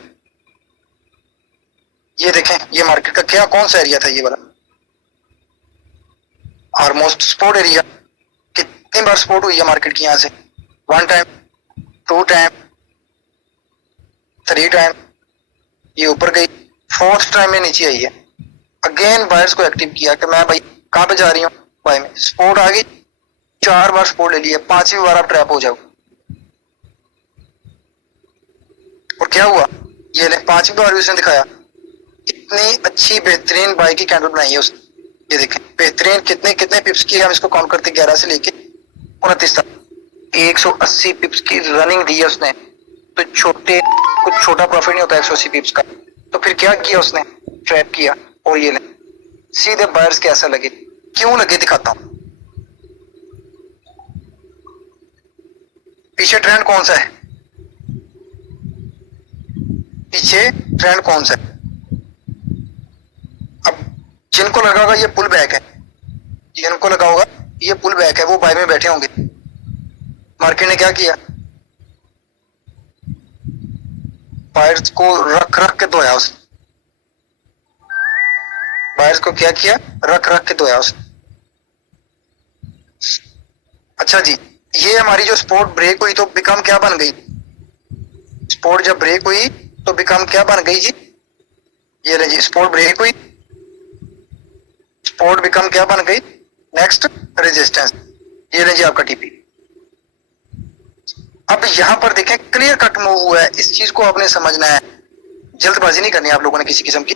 ये देखें ये मार्केट का क्या कौन सा एरिया था, ये वाला ऑलमोस्ट सपोर्ट एरिया। कितनी बार सपोर्ट हुई है मार्केट की यहाँ से? 1 टाइम, 2 टाइम, 3 टाइम, ये ऊपर गई, 4th टाइम में नीचे आई है। अगेन बायर्स को एक्टिव किया कि मैं भाई कहाँ पे जा रही हूँ, बाय में सपोर्ट आ गई, 4 बार सपोर्ट ले लिया, 5वीं बार आप ट्रैप हो जाओ। और क्या हुआ, ये ले 5वीं बार भी उसने दिखाया। इतनी अच्छी बेहतरीन बाय की कैंडल बनाई है उसने, ये देखें बेहतरीन। कितने कितने पिप्स की हम इसको काउंट करते, 11 से लेके 29 तक 180 पिप्स की रनिंग दी है उसने। तो कुछ छोटा प्रॉफिट नहीं होता 180 पिप्स का। तो फिर क्या किया उसने, ट्रैप किया। और ये ले सीधे बायर्स कैसा लगे, क्यों लगे दिखाता हूं। पीछे ट्रेंड कौन सा है, पीछे ट्रेंड कौन सा है? अब जिनको लगा होगा ये पुल बैक है, जिनको लगा होगा ये पुल बैक है, वो बाय में बैठे होंगे। मार्केट ने क्या किया, बायर्स को रख रख के धोया उसने। बायर्स को क्या किया, रख रख के धोया उसने। अच्छा जी, ये हमारी जो सपोर्ट ब्रेक हुई तो बिकम क्या बन गई, सपोर्ट जब ब्रेक हुई तो बिकम क्या बन गई जी, ये ले जी सपोर्ट ब्रेक हुई, सपोर्ट बिकम क्या बन गई, नेक्स्ट रेजिस्टेंस। ये ले जी आपका टीपी। अब यहां पर देखें क्लियर कट मूव हुआ है, इस चीज को आपने समझना है, जल्दबाजी नहीं करनी आप लोगों ने किसी किस्म की।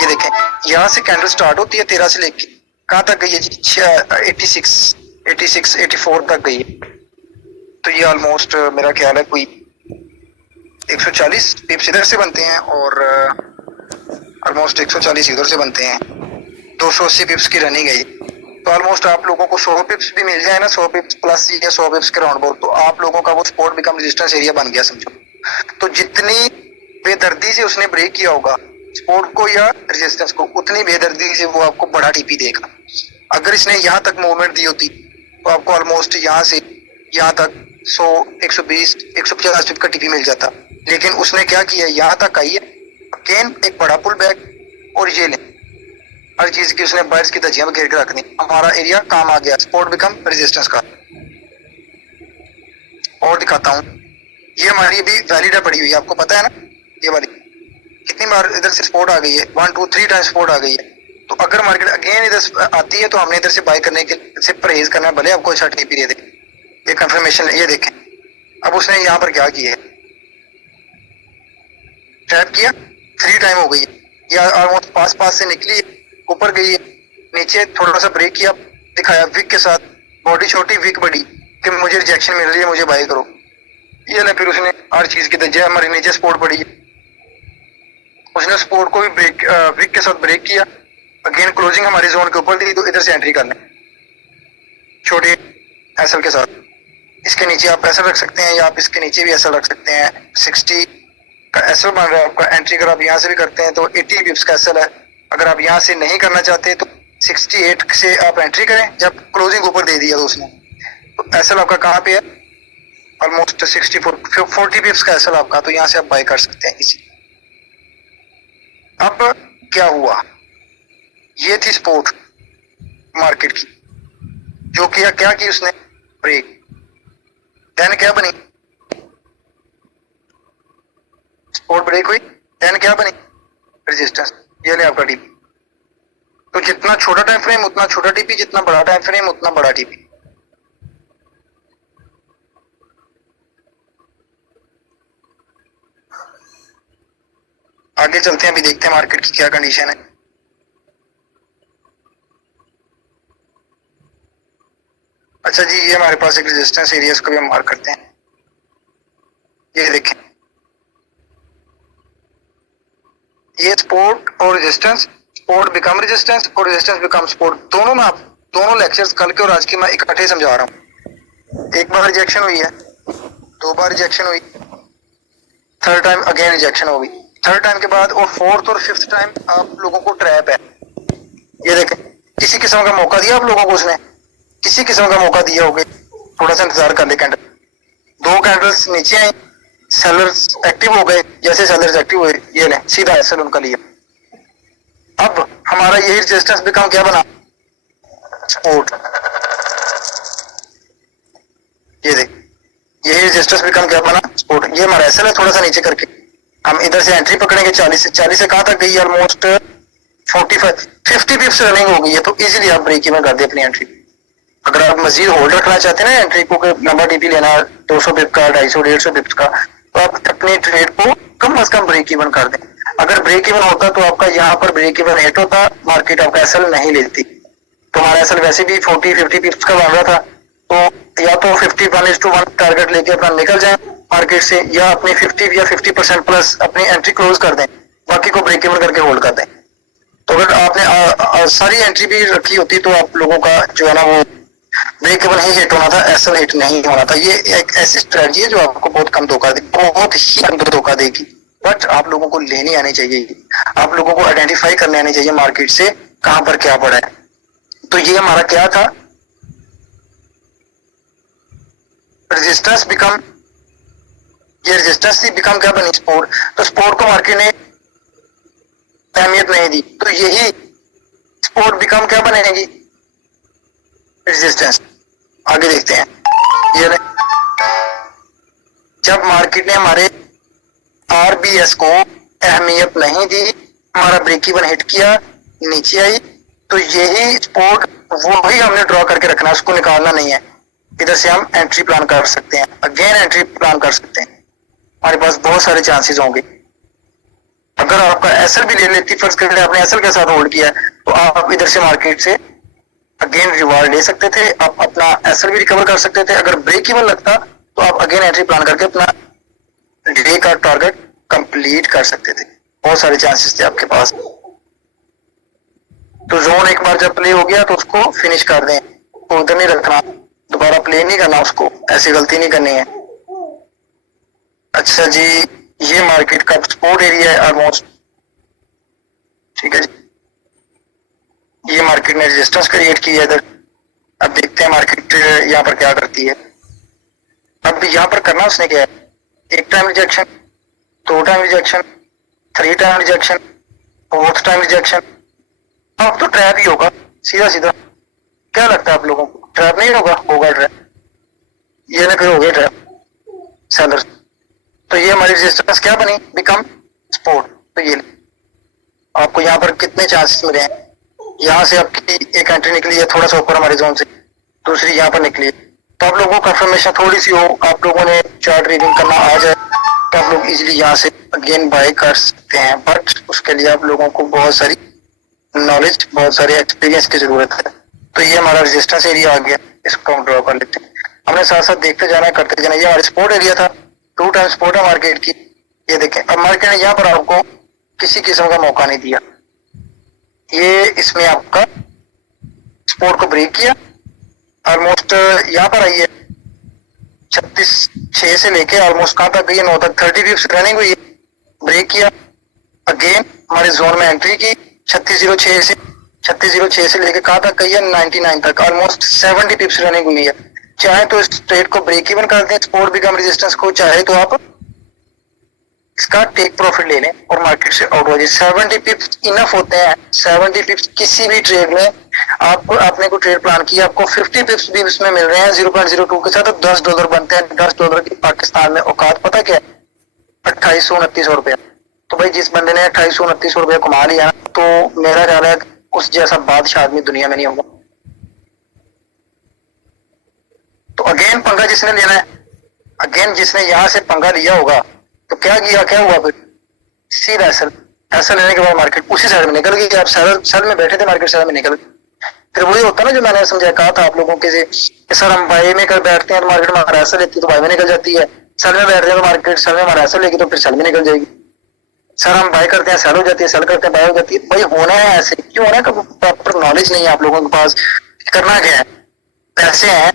ये देखें यहां से कैंडल स्टार्ट होती है 13 से लेके कहां तक गई है जी, 86 84 तक गई है। तो ये ऑलमोस्ट मेरा ख्याल है कोई 140 पिप्स इधर से बनते हैं और ऑलमोस्ट 140 इधर से बनते हैं। 280 पिप्स की रनिंग है। तो ऑलमोस्ट आप लोगों को 100 पिप्स भी मिल जाए ना, 100 पिप्स प्लस या 100 पिप्स के राउंड अबाउट, तो आप लोगों का वो सपोर्ट बिकम रेजिस्टेंस एरिया बन गया समझो। तो जितनी बेदर्दी से उसने ब्रेक किया होगा सपोर्ट को या रेजिस्टेंस को, उतनी बेदर्दी से वो आपको बड़ा टीपी देगा। अगर इसने यहाँ तक मूवमेंट दी होती तो आपको ऑलमोस्ट यहाँ से यहाँ तक 100 120 150 पिप का टीपी मिल जाता। लेकिन उसने क्या किया, यहाँ तक आई है, अगेन एक बड़ा पुल बैक, और ये ले हर चीज की उसने बायर्स की धज्जियां में घेर के रख दी। हमारा एरिया काम आ गया सपोर्ट बिकम रेजिस्टेंस का। और दिखाता हूँ, ये हमारी अभी वैलिड पड़ी हुई है, आपको पता है ना, ये वाली कितनी बार इधर से सपोर्ट आ गई है, 1 2 3 टाइम सपोर्ट आ गई है। तो अगर मार्केट अगेन इधर आती है तो हमने इधर से बाय करने के से परहेज करना है, भले आपको अच्छा टीपी दे दे। ये कंफर्मेशन, ये देखें अब उसने यहाँ पर क्या किया है, ट्रैप किया, 3 टाइम हो गई है, या ऑलमोस्ट पास से निकली, ऊपर गई है, नीचे थोड़ा सा ब्रेक किया, दिखाया विक के साथ, बॉडी छोटी विक बड़ी कि मुझे रिजेक्शन मिल रही है, मुझे बाय करो। ये ना फिर उसने हर चीज की धज्जियां, हमारी नीचे सपोर्ट पड़ी है, उसने सपोर्ट को भी ब्रेक विक के साथ ब्रेक किया, अगेन क्लोजिंग हमारी जोन के ऊपर दी, तो इधर से एंट्री कर लें छोटे एसएल के साथ। इसके नीचे आप एसएल रख सकते हैं या आप इसके नीचे भी एसएल रख सकते हैं। 60 का एसएल बन रहा है आपका, एंट्री अगर आप यहाँ से भी करते हैं तो 80 पिप्स का एसएल है। अगर आप यहाँ से नहीं करना चाहते तो 68 से आप एंट्री करें, जब क्लोजिंग ऊपर दे दिया तो उसने, तो एसएल आपका कहाँ पे है, ऑलमोस्ट 40 पिप्स का एसएल आपका, तो यहाँ से आप बाय कर सकते हैं इसी। अब क्या हुआ, ये थी सपोर्ट मार्केट की, जो किया क्या की उसने, ब्रेक। देन क्या बनी, सपोर्ट ब्रेक हुई, देन क्या बनी, रेजिस्टेंस। ये ले आपका टीपी। तो जितना छोटा टाइम फ्रेम उतना छोटा टीपी, जितना बड़ा टाइम फ्रेम उतना बड़ा टीपी। आगे चलते हैं, अभी देखते हैं मार्केट की क्या कंडीशन है। अच्छा जी, ये हमारे पास एक रेजिस्टेंस एरिया, इसको भी हम मार्क करते हैं। ये देखें, ये सपोर्ट और रेजिस्टेंस, सपोर्ट बिकम रेजिस्टेंस और रेजिस्टेंस बिकम सपोर्ट, दोनों में आप दोनों लेक्चर्स कल के और आज की मैं इकट्ठे समझा रहा हूँ। एक बार रिजेक्शन हुई है, 2 बार रिजेक्शन हुई, 3rd टाइम अगेन रिजेक्शन हो गई, 3rd टाइम के बाद और 4th और 5th टाइम आप लोगों को ट्रैप है। ये देखें, किसी किस्म का मौका दिया आप लोगों को उसने, किसी किस्म का मौका दिया होगा, थोड़ा सा इंतजार कर ले। कैंडल 2 कैंडल्स नीचे आई, सेलर्स एक्टिव हो गए, जैसे सेलर्स एक्टिव हुए ये लें सीधा एसएल उनका लिया। अब हमारा यही रेजिस्टेंस बिकम क्या बना, सपोर्ट, ये देख, ये रेजिस्टेंस बिकम क्या बना, सपोर्ट। ये हमारा एसएल है, थोड़ा सा नीचे करके हम इधर से एंट्री पकड़ेंगे 40 से कहां तक गई, ऑलमोस्ट 45 50 पिप्स रनिंग हो गई है, तो इजीली आप ब्रेक इवन कर दे अपनी एंट्री। अगर आप मजीद होल्ड रखना चाहते हैं ना एंट्री को, लंबा टीपी लेना 200 पिप का, 250 150 पिप्स का, तो आप अपनी ट्रेड को कम अज कम ब्रेक इवन कर दें। अगर ब्रेक इवन होता तो आपका यहाँ पर ब्रेक इवन हिट होता, मार्केट आपका एसएल नहीं लेती। तो हमारा एसएल वैसे भी 40-50 पिप्स का बन रहा था, तो या तो 51:1 टारगेट लेके अपना निकल जाए मार्केट से, या अपनी 50 या 50% प्लस अपनी एंट्री क्लोज कर दें, बाकी को ब्रेक इवन करके होल्ड कर दें। तो अगर आपने सारी एंट्री भी रखी होती तो आप लोगों का जो है ना वो ब्रेक इवन ही हिट होना था, एसएल हिट नहीं होना था। ये एक ऐसी स्ट्रेटजी है जो आपको बहुत कम धोखा दे, बहुत ही कम धोखा देगी, बट आप लोगों को लेनी आनी चाहिए, आप लोगों को आइडेंटिफाई करने आनी चाहिए मार्केट से कहां पर क्या पड़ा है। तो ये हमारा क्या था, रेजिस्टेंस बिकम, ये रेजिस्टेंस बिकम क्या बनी, सपोर्ट। तो सपोर्ट को मार्केट ने अहमियत नहीं दी, तो यही सपोर्ट बिकम क्या बनेगी, रेजिस्टेंस। आगे देखते हैं, ये जब मार्केट ने हमारे आरबीएस को अहमियत नहीं दी, हमारा ब्रेक इवन हिट किया, नीचे आई, तो यही सपोर्ट वही हमने ड्रॉ करके रखना है, उसको निकालना नहीं है। इधर से हम एंट्री प्लान कर सकते हैं, अगेन एंट्री प्लान कर सकते हैं, हमारे पास बहुत सारे चांसेस होंगे। अगर आपका एसएल भी ले लेती, फर्स्ट करके आपने एसएल के साथ होल्ड किया है, तो आप इधर से मार्केट से अगेन रिवार्ड ले सकते थे, आप अपना एसएल भी रिकवर कर सकते थे। अगर ब्रेक इवन लगता तो आप अगेन एंट्री प्लान करके अपना डे का टारगेट कंप्लीट कर सकते थे, बहुत सारे चांसेस थे आपके पास। तो जोन एक बार जब प्ले हो गया तो उसको फिनिश कर दें, तो उधर नहीं रखना, दोबारा प्ले नहीं करना उसको, ऐसी गलती नहीं करनी है। अच्छा जी, ये मार्केट का सपोर्ट एरिया है ऑलमोस्ट, ठीक है जी। ये मार्केट ने रेजिस्टेंस क्रिएट की है इधर, अब देखते हैं मार्केट यहाँ पर क्या करती है। अब यहाँ पर करना उसने क्या है, एक time rejection, 2 time rejection, 3 time rejection, 4th time rejection. अब तो ट्रैप ही होगा, सीधा सीधा। क्या लगता है आप लोगों को, ट्रैप नहीं होगा? होगा ट्रैप, ये ना फिर हो गया ट्रैप सेलर। तो ये हमारी रेजिस्टेंस क्या बनी, बिकम सपोर्ट। तो ये आपको यहाँ पर कितने चांसेस मिले हैं, यहाँ से आपकी एक एंट्री निकली है थोड़ा सा ऊपर हमारे जोन से, दूसरी यहाँ पर निकली है। तो आप लोगों को कंफर्मेशन थोड़ी सी हो, आप लोगों ने चार्ट रीडिंग करना आ जाए, तो आप लोग इजीली यहाँ से अगेन बाय कर सकते हैं, बट उसके लिए आप लोगों को बहुत सारी नॉलेज, बहुत सारे एक्सपीरियंस की जरूरत है। तो ये हमारा रेजिस्टेंस एरिया आ गया, इसको हम ड्रॉ कर लेते हैं। हमने साथ साथ देखते जाना, करते जाना। ये हमारा सपोर्ट एरिया था, 2 टाइम सपोर्ट है मार्केट की, ये देखें। अब मार्केट ने यहाँ पर आपको किसी किस्म का मौका नहीं दिया, ये इसमें आपका सपोर्ट को ब्रेक किया, ऑलमोस्ट यहाँ पर आई है 36.6 से लेके ऑलमोस्ट कहां तक गई है, 9 तक, 30 पिप्स रनिंग हुई है, ब्रेक किया, अगेन हमारे जोन में एंट्री की 36.06 से लेके कहां तक गई है, 99 तक, ऑलमोस्ट 70 पिप्स रनिंग हुई है। चाहे तो इस ट्रेड को ब्रेक इवन कर दें, सपोर्ट बिकम रेजिस्टेंस को, चाहे तो आप इसका टेक प्रॉफिट ले लें और मार्केट से आउट हो जाए। 70 पिप्स इनफ होते हैं, 70 पिप्स किसी भी ट्रेड में। आपको, आपने को ट्रेड प्लान किया, आपको 50 पिप्स भी इसमें मिल रहे हैं 0.02 के साथ, तो $10 बनते हैं। $10 की पाकिस्तान में औकात पता क्या है, 2800-2900 रुपया। तो भाई जिस बंदे ने 2800-2900 रुपया कमा लिया, तो मेरा ख्याल है उस जैसा बादशाह आदमी दुनिया में नहीं होगा। तो अगेन पंगा जिसने लेना है, अगेन जिसने यहाँ से पंगा लिया होगा, तो क्या किया, क्या हुआ फिर, सीधा एसएल लेने के बाद मार्केट उसी साइड में निकल गई। आप सेल में बैठे थे, मार्केट सेल में निकल गई। फिर वही होता ना जो मैंने समझाया, कहा था आप लोगों के से कि सर हम बाई में कर बैठते हैं तो मार्केट हमारा एसएल लेती है तो बाई में निकल जाती है, सेल में बैठते हैं तो मार्केट सेल में हमारा एसएल लेगी तो फिर सेल में निकल जाएगी। सर हम बाय करते हैं सेल हो जाती है, सेल करते हैं बाय हो जाती है। भाई होना है ऐसे, क्यों होना है? प्रॉपर नॉलेज नहीं है आप लोगों के पास, करना क्या है, पैसे हैं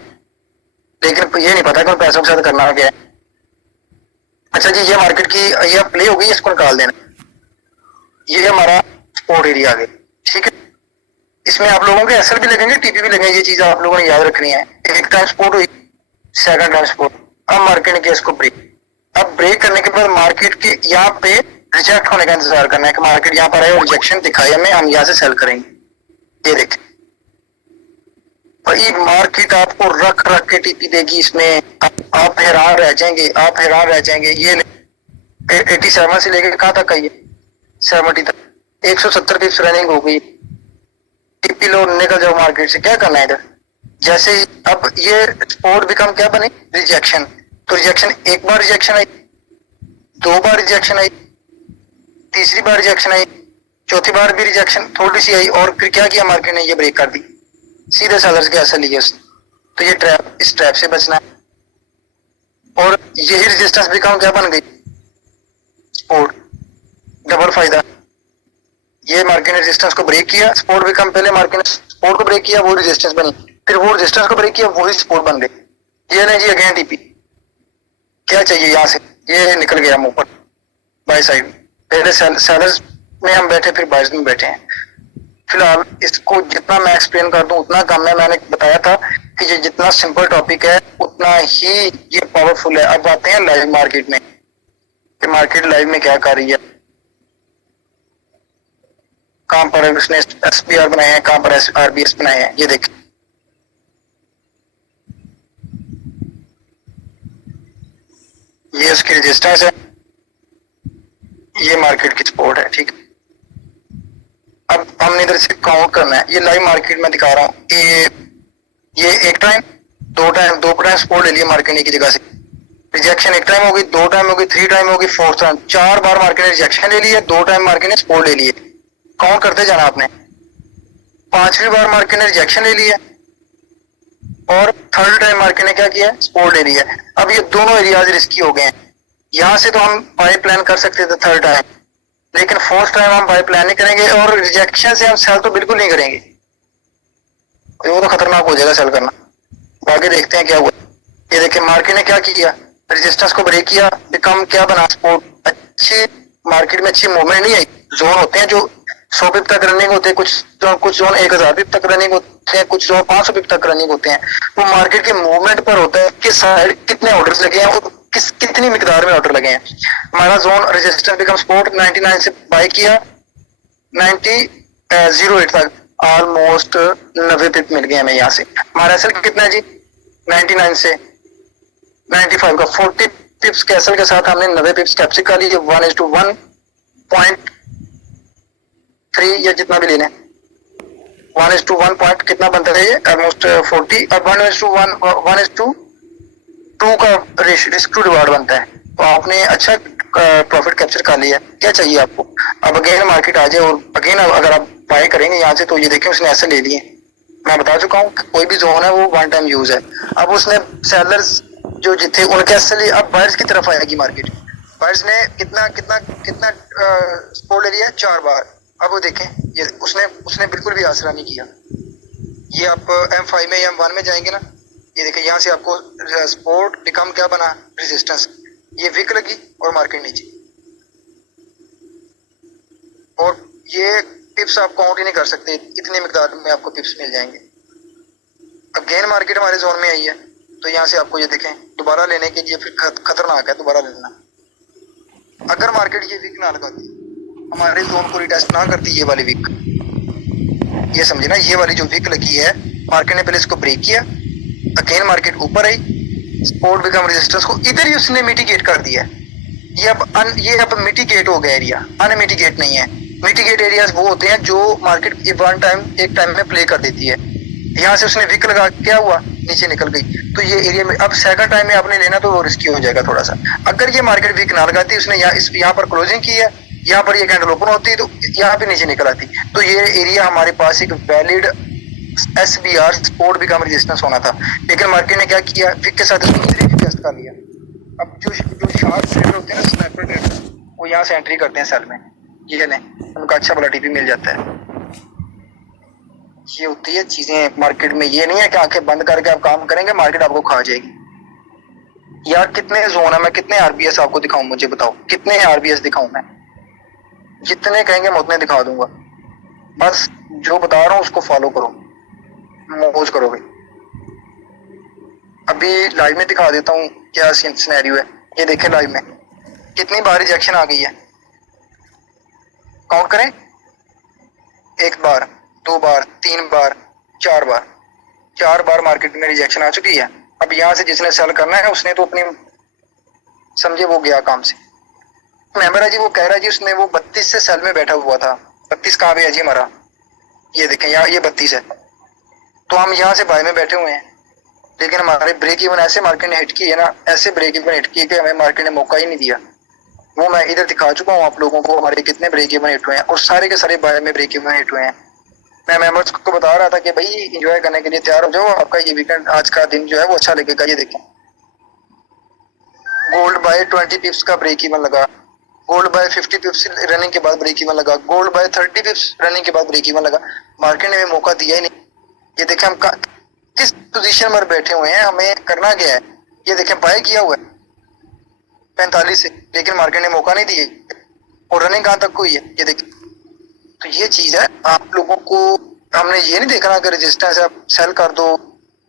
लेकिन ये नहीं पता कि पैसों के साथ करना क्या है। अच्छा जी, ये मार्केट की ये प्ले हो गई, इसको निकाल देना। ये हमारा सपोर्ट एरिया आ गया, ठीक है। इसमें आप लोगों के एसएल भी लगेंगे, टीपी भी लगेंगे, ये चीज आप लोगों ने याद रखनी है। एक टाइम सपोर्ट हुई, सेकंड टाइम सपोर्ट, अब मार्केट ने किया इसको ब्रेक। अब ब्रेक करने के बाद मार्केट के यहाँ पे रिजेक्ट होने का इंतजार करना है कि मार्केट यहाँ पर आए और रिजेक्शन दिखाई हमें, हम यहाँ से सेल करेंगे। ये देखें, भाई मार्केट आपको रख रख के टीपी देगी इसमें, आप हैरान रह जाएंगे, आप हैरान रह जाएंगे। ये 87 से लेकर कहाँ तक आई है, 70 तक, 170 पिप्स रनिंग हो गई। टीपी लो, निकल जाओ मार्केट से, क्या करना है इधर। जैसे ही अब ये सपोर्ट बिकम क्या बने, रिजेक्शन। तो रिजेक्शन, एक बार रिजेक्शन आई, 2 बार रिजेक्शन आई, तीसरी बार रिजेक्शन आई, चौथी बार भी रिजेक्शन थोड़ी सी आई, और फिर क्या किया मार्केट ने, ये ब्रेक कर दी, सीधे सेलर्स के असर लिया उसने। तो ये ट्रैप, इस ट्रैप से बचना है। और यही रेजिस्टेंस बिकम क्या बन गई, सपोर्ट, डबल फायदा। ये मार्केट ने रेजिस्टेंस को ब्रेक किया, सपोर्ट बिकम, पहले मार्केट ने सपोर्ट को ब्रेक किया, वो रेजिस्टेंस बनी, फिर वो रेजिस्टेंस को ब्रेक किया, वही सपोर्ट बन गई। ये नहीं जी अगेन टीपी, क्या चाहिए यहाँ से, ये निकल गया मुंह पर बाय साइड। पहले सेलर्स में हम बैठे, फिर बायर्स में बैठे हैं। फिलहाल इसको जितना मैं एक्सप्लेन कर दूं उतना कम है। मैंने बताया था कि ये जितना सिंपल टॉपिक है उतना ही ये पावरफुल है। अब आते हैं लाइव मार्केट में, कि मार्केट लाइव में क्या कर रही है, कहां पर उसने एसपीआर बनाए हैं, कहां पर आरबीएस बनाए हैं। ये देखिए, ये उसकी रेजिस्टेंस है, ये मार्केट की सपोर्ट है, ठीक है। अब हमने इधर से काउंट करना है, ये लाइव मार्केट में दिखा रहा हूँ कि ये एक टाइम, दो टाइम सपोर्ट ले लिया मार्केट ने की जगह से, रिजेक्शन एक टाइम हो गई, 2 टाइम हो गई, 3 टाइम हो गई, 4th टाइम, 4 बार मार्केट ने रिजेक्शन ले लिया, 2 टाइम मार्केट ने सपोर्ट ले लिए। काउंट करते जाना आपने। 5वीं बार मार्केट ने रिजेक्शन ले लिया और 3rd टाइम मार्केट ने क्या किया, सपोर्ट ले लिया। अब ये दोनों एरियाज रिस्की हो गए हैं। यहाँ से तो हम बाय प्लान कर सकते थे 3rd टाइम, लेकिन 4th टाइम हम बाय प्लान नहीं करेंगे, और रिजेक्शन से हम सेल तो बिल्कुल नहीं करेंगे, वो तो खतरनाक हो जाएगा सेल करना। आगे देखते हैं क्या हुआ। ये देखिए मार्केट ने क्या किया, रेजिस्टेंस को ब्रेक किया, बिकम क्या बना, सपोर्ट। अच्छी मार्केट में अच्छी मूवमेंट नहीं आई। जोन होते हैं जो 100 पिप तक रनिंग होते हैं, कुछ जोन 1000 पिप तक रनिंग होते हैं, कुछ जोन 500 पिप तक रनिंग होते हैं। वो मार्केट के मूवमेंट पर होता है कि साइड कितने ऑर्डर्स लगे हैं, वो कितनी मिकदार में ऑर्डर लगे हैं। हमारा जोन रेजिस्टेंस बिकम सपोर्ट 99 से बाय किया, 90.08 तक, ऑलमोस्ट 90 पिप मिल गए हमें यहाँ से। हमारा एसएल कितना है जी, 99 से 95 का 40 पिप्स के एसएल के साथ हमने 90 पिप्स कैप्सिक का लिए, 1:1.3 या जितना भी लेना है, 1:1 पॉइंट कितना बनता है ये, ऑलमोस्ट 40। अब 1:2 का रिस्क टू रिवार्ड बनता है। तो आपने अच्छा प्रॉफिट कैप्चर कर लिया। क्या चाहिए आपको, अब अगेन मार्केट आ जाए और अगेन अगर आप बाय करेंगे यहाँ से, तो ये देखिए उसने ऐसे ले लिए। मैं बता चुका हूँ कोई भी जोन है वो 1 टाइम यूज है। अब उसने सेलर्स जो जितने उनके असली, अब बायर्स की तरफ आएगी मार्केट। बायर्स ने कितना कितना कितना सपोर्ट ले लिया, 4 बार। अब वो देखें, ये उसने बिल्कुल भी आसरा नहीं किया। ये आप M5 में या M1 में जाएंगे ना, ये देखें यहाँ से आपको सपोर्ट बिकम क्या बना, रेजिस्टेंस। ये विक लगी और मार्केट नीचे, और ये पिप्स आप काउंट ही नहीं कर सकते, इतनी मिकदार में आपको पिप्स मिल जाएंगे। अब गेन मार्केट हमारे जोन में आई है, तो यहाँ से आपको ये देखें दोबारा लेने के लिए फिर खतरनाक है दोबारा लेना। अगर मार्केट ये वीक ना लगाती, हमारे जोन को रिटेस्ट ना करती, ये वाली वीक, ये समझे ना, ये वाली जो वीक लगी है, मार्केट ने पहले इसको ब्रेक किया, अगेन मार्केट ऊपर आई, सपोर्ट बिकम रेजिस्टेंस को इधर ही उसने मिटिगेट कर दिया। ये अब मिटिगेट हो गया एरिया, अनमिटिगेट नहीं है। मिटिगेट एरियाज वो होते हैं जो मार्केट एक टाइम में प्ले कर देती है। यहाँ से उसने विक लगा, क्या हुआ, नीचे निकल गई। तो ये एरिया में अब सेकंड टाइम में आपने लेना तो वो रिस्की हो जाएगा थोड़ा सा। अगर ये मार्केट विक ना लगाती, उसने यहाँ पर क्लोजिंग की है, यहाँ पर ये कैंडल ओपन होती तो यहाँ पे नीचे निकल आती, तो ये एरिया हमारे पास एक valid SBR support become resistance होना था। लेकिन मार्केट ने क्या किया, विक के साथ टेस्ट कर लिया। अब जो शार्प ट्रेडर होते हैं ना, स्नैपर ट्रेडर, वो यहाँ से एंट्री करते हैं सेल में, ये नहीं, उनका अच्छा बड़ा टीपी मिल जाता है। ये होती है चीजें मार्केट में। ये नहीं है कि आंखें बंद करके आप काम करेंगे मार्केट आपको खा जाएगी। यार कितने जोन है, मैं कितने RBS आपको दिखाऊं, मुझे बताओ कितने RBS दिखाऊं मैं? जितने कहेंगे मैं उतने दिखा दूंगा। बस जो बता रहा हूँ उसको फॉलो करो, मौज करोगे। अभी लाइव में दिखा देता हूँ क्या सिनेरियो है। ये देखें लाइव में कितनी बार रिजेक्शन आ गई है, काउंट करें, 1 बार, 2 बार, 3 बार, 4 बार, 4 बार मार्केट में रिजेक्शन आ चुकी है। अब यहाँ से जिसने सेल करना है उसने तो अपनी समझे वो गया काम से। मेंबर है जी, वो कह रहा है जी उसने वो 32 से सेल में बैठा हुआ था। 32 कहाँ पे है जी हमारा, ये देखें यहाँ, ये 32 है। तो हम यहाँ से बाय में बैठे हुए हैं, लेकिन हमारे ब्रेक इवन ऐसे मार्केट ने हिट की है ना, ऐसे ब्रेक इवन हिट की कि हमें मार्केट ने मौका ही नहीं दिया। वो मैं इधर दिखा चुका हूँ आप लोगों को हमारे कितने ब्रेक इवन हिट हुए हैं, और सारे के सारे बाय में ब्रेक इवन हिट हुए हैं। मैं मेंबर्स को बता रहा था कि भाई एंजॉय करने के लिए तैयार हो जाओ, आपका ये वीकेंड आज का दिन जो है वो अच्छा लगेगा। ये देखें गोल्ड बाय 20 पिप्स का ब्रेक इवन लगा, गोल्ड बाय 50 पिप्स रनिंग के बाद ब्रेक इवन लगा, गोल्ड बाय 30 पिप्स रनिंग के बाद ब्रेक इवन लगा। मार्केट ने हमें मौका दिया ही नहीं। ये देखें हम किस पोजीशन पर बैठे हुए हैं, हमें करना क्या है। ये देखें बाय किया हुआ है 45 से, लेकिन मार्केट ने मौका नहीं दिया, और रनिंग कहाँ तक हुई है ये देखें। तो ये चीज है, आप लोगों को हमने ये नहीं देखना कि रेजिस्टेंस आप सेल कर दो,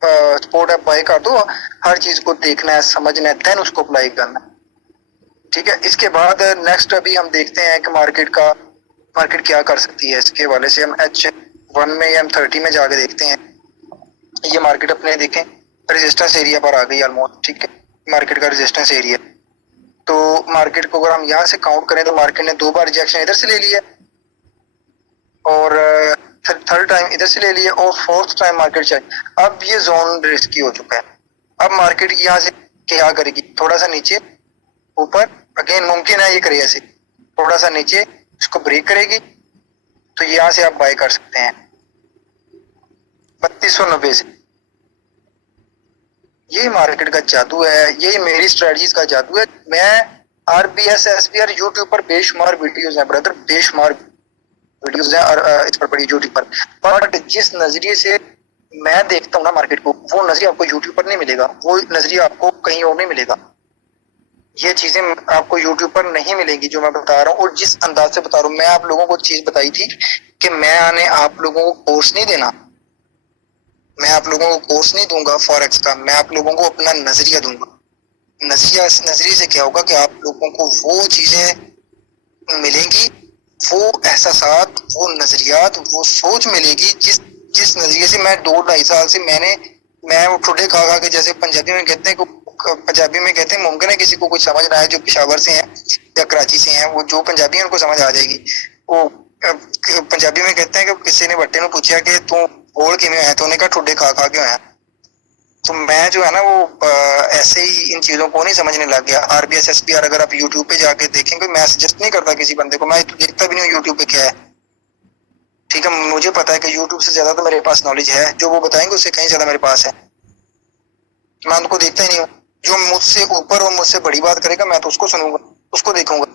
सपोर्ट आप बाय कर दो। हर चीज को देखना है, समझना है, देन उसको अप्लाई करना है, ठीक है। इसके बाद नेक्स्ट अभी हम देखते हैं कि मार्केट क्या कर सकती है। इसके वाले से हम H1 में या M30 में जाके देखते हैं। ये मार्केट अपने देखें रेजिस्टेंस एरिया पर आ गई ऑलमोस्ट, ठीक है, मार्केट का रेजिस्टेंस एरिया। तो मार्केट को अगर हम यहाँ से काउंट करें तो मार्केट ने 2 बार रिजेक्शन इधर से ले लिया, और थर्ड टाइम इधर से ले लिया, और 4th टाइम मार्केट चाहिए। अब ये जोन रिस्की हो चुका है। अब मार्केट यहाँ से क्या करेगी, थोड़ा सा नीचे ऊपर, अगेन मुमकिन है ये करे ऐसे, थोड़ा सा नीचे इसको ब्रेक करेगी, तो यहाँ से आप बाय कर सकते हैं 3290 से। ये मार्केट का जादू है, ये मेरी स्ट्रेटजीज का जादू है। मैं RBS SBR यूट्यूब पर बेशुमार वीडियोस हैं ब्रदर, बेशुमार वीडियोस हैं, और इस पर बड़ी यूट्यूब पर, बट जिस नजरिए से मैं देखता हूँ ना मार्केट को, वो नजरिया आपको यूट्यूब पर नहीं मिलेगा, वो नजरिया आपको कहीं और नहीं मिलेगा। ये चीजें आपको यूट्यूब पर नहीं मिलेंगी जो मैं बता रहा हूँ, और जिस अंदाज से बता रहा हूँ। मैं आप लोगों को चीज बताई थी कि मैं आप लोगों को कोर्स नहीं देना, मैं आप लोगों को कोर्स नहीं दूंगा फॉरेक्स का, मैं आप लोगों को अपना नजरिया दूंगा। नजरिया, इस नजरिए से क्या होगा कि आप लोगों को वो चीजें मिलेंगी, वो एहसासात, वो नजरियात, वो सोच मिलेगी जिस नजरिए से मैं 2-2.5 साल से मैं वो ठुडे खा के, जैसे पंजाबी में कहते हैं मुमकिन है किसी को कुछ समझ रहा है जो पेशावर से हैं या कराची से हैं, वो जो पंजाबी है उनको समझ आ जाएगी। वो पंजाबी में कहते हैं कि किसी ने बट्टे ने पूछा कि तू बोल किमें है, तो उन्हें कहा ठुडे खा के आया। तो मैं जो है ना वो ऐसे ही इन चीजों को नहीं समझने लग गया। RBS SBR अगर आप यूट्यूब पे जाके देखेंगे, मैं सजेस्ट नहीं करता किसी बंदे को, मैं तो देखता भी नहीं हूँ यूट्यूब पे क्या है, ठीक है। मुझे पता है कि यूट्यूब से ज्यादा तो मेरे पास नॉलेज है, जो वो बताएंगे उससे कहीं ज्यादा मेरे पास है। मैं उनको देखता ही नहीं हूँ। जो मुझसे ऊपर और मुझसे बड़ी बात करेगा मैं तो उसको सुनूंगा, उसको देखूंगा।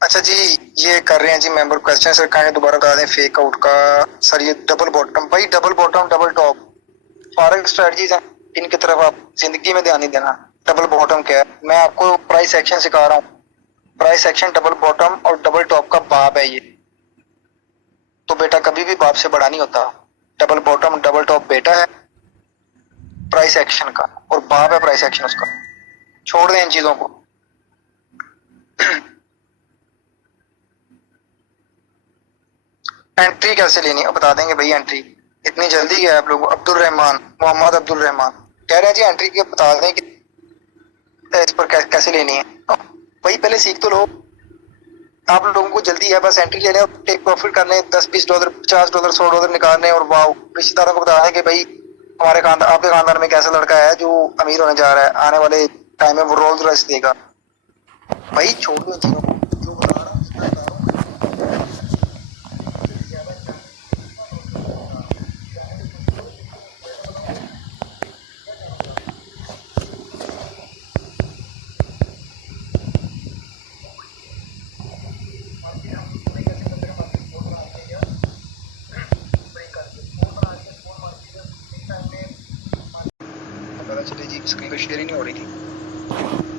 अच्छा जी, ये कर रहे हैं जी मेंबर क्वेश्चन सर, कहें दोबारा बता दें फेक आउट का। सर ये डबल बॉटम, भाई double bottom double top forex strategies हैं, इनकी तरफ आप जिंदगी में ध्यान नहीं देना। डबल बॉटम क्या है, मैं आपको प्राइस एक्शन सिखा रहा हूँ। प्राइस एक्शन डबल बॉटम और डबल टॉप का बाप है ये, तो बेटा कभी भी बाप से बड़ा नहीं होता। डबल बॉटम डबल टॉप बेटा है प्राइस एक्शन का, और बाप है प्राइस एक्शन उसका। छोड़ दें इन चीजों को। एंट्री कैसे लेनी है बता देंगे भाई। एंट्री इतनी जल्दी है आप लोग। मोहम्मद अब्दुल रहमान कह रहे हैं जी एंट्री की बता दें कि इस पर कैसे लेनी है। भाई पहले सीख तो लो, आप लोगों को जल्दी है, बस एंट्री लेने और टेक प्रॉफिट करने, $10-20 $50 $100 निकालने, और वाओ रिश्तेदारों को बता दें कि भाई हमारे खानदान, आपके खानदान में कैसा लड़का है जो अमीर होने जा रहा है, आने वाले टाइम में वो रोल्स रॉयस देगा। भाई छोड़ दो चीजों को, जो बता रहा हूँ पता चले जी, स्क्रीन पे शेयर ही नहीं हो रही थी।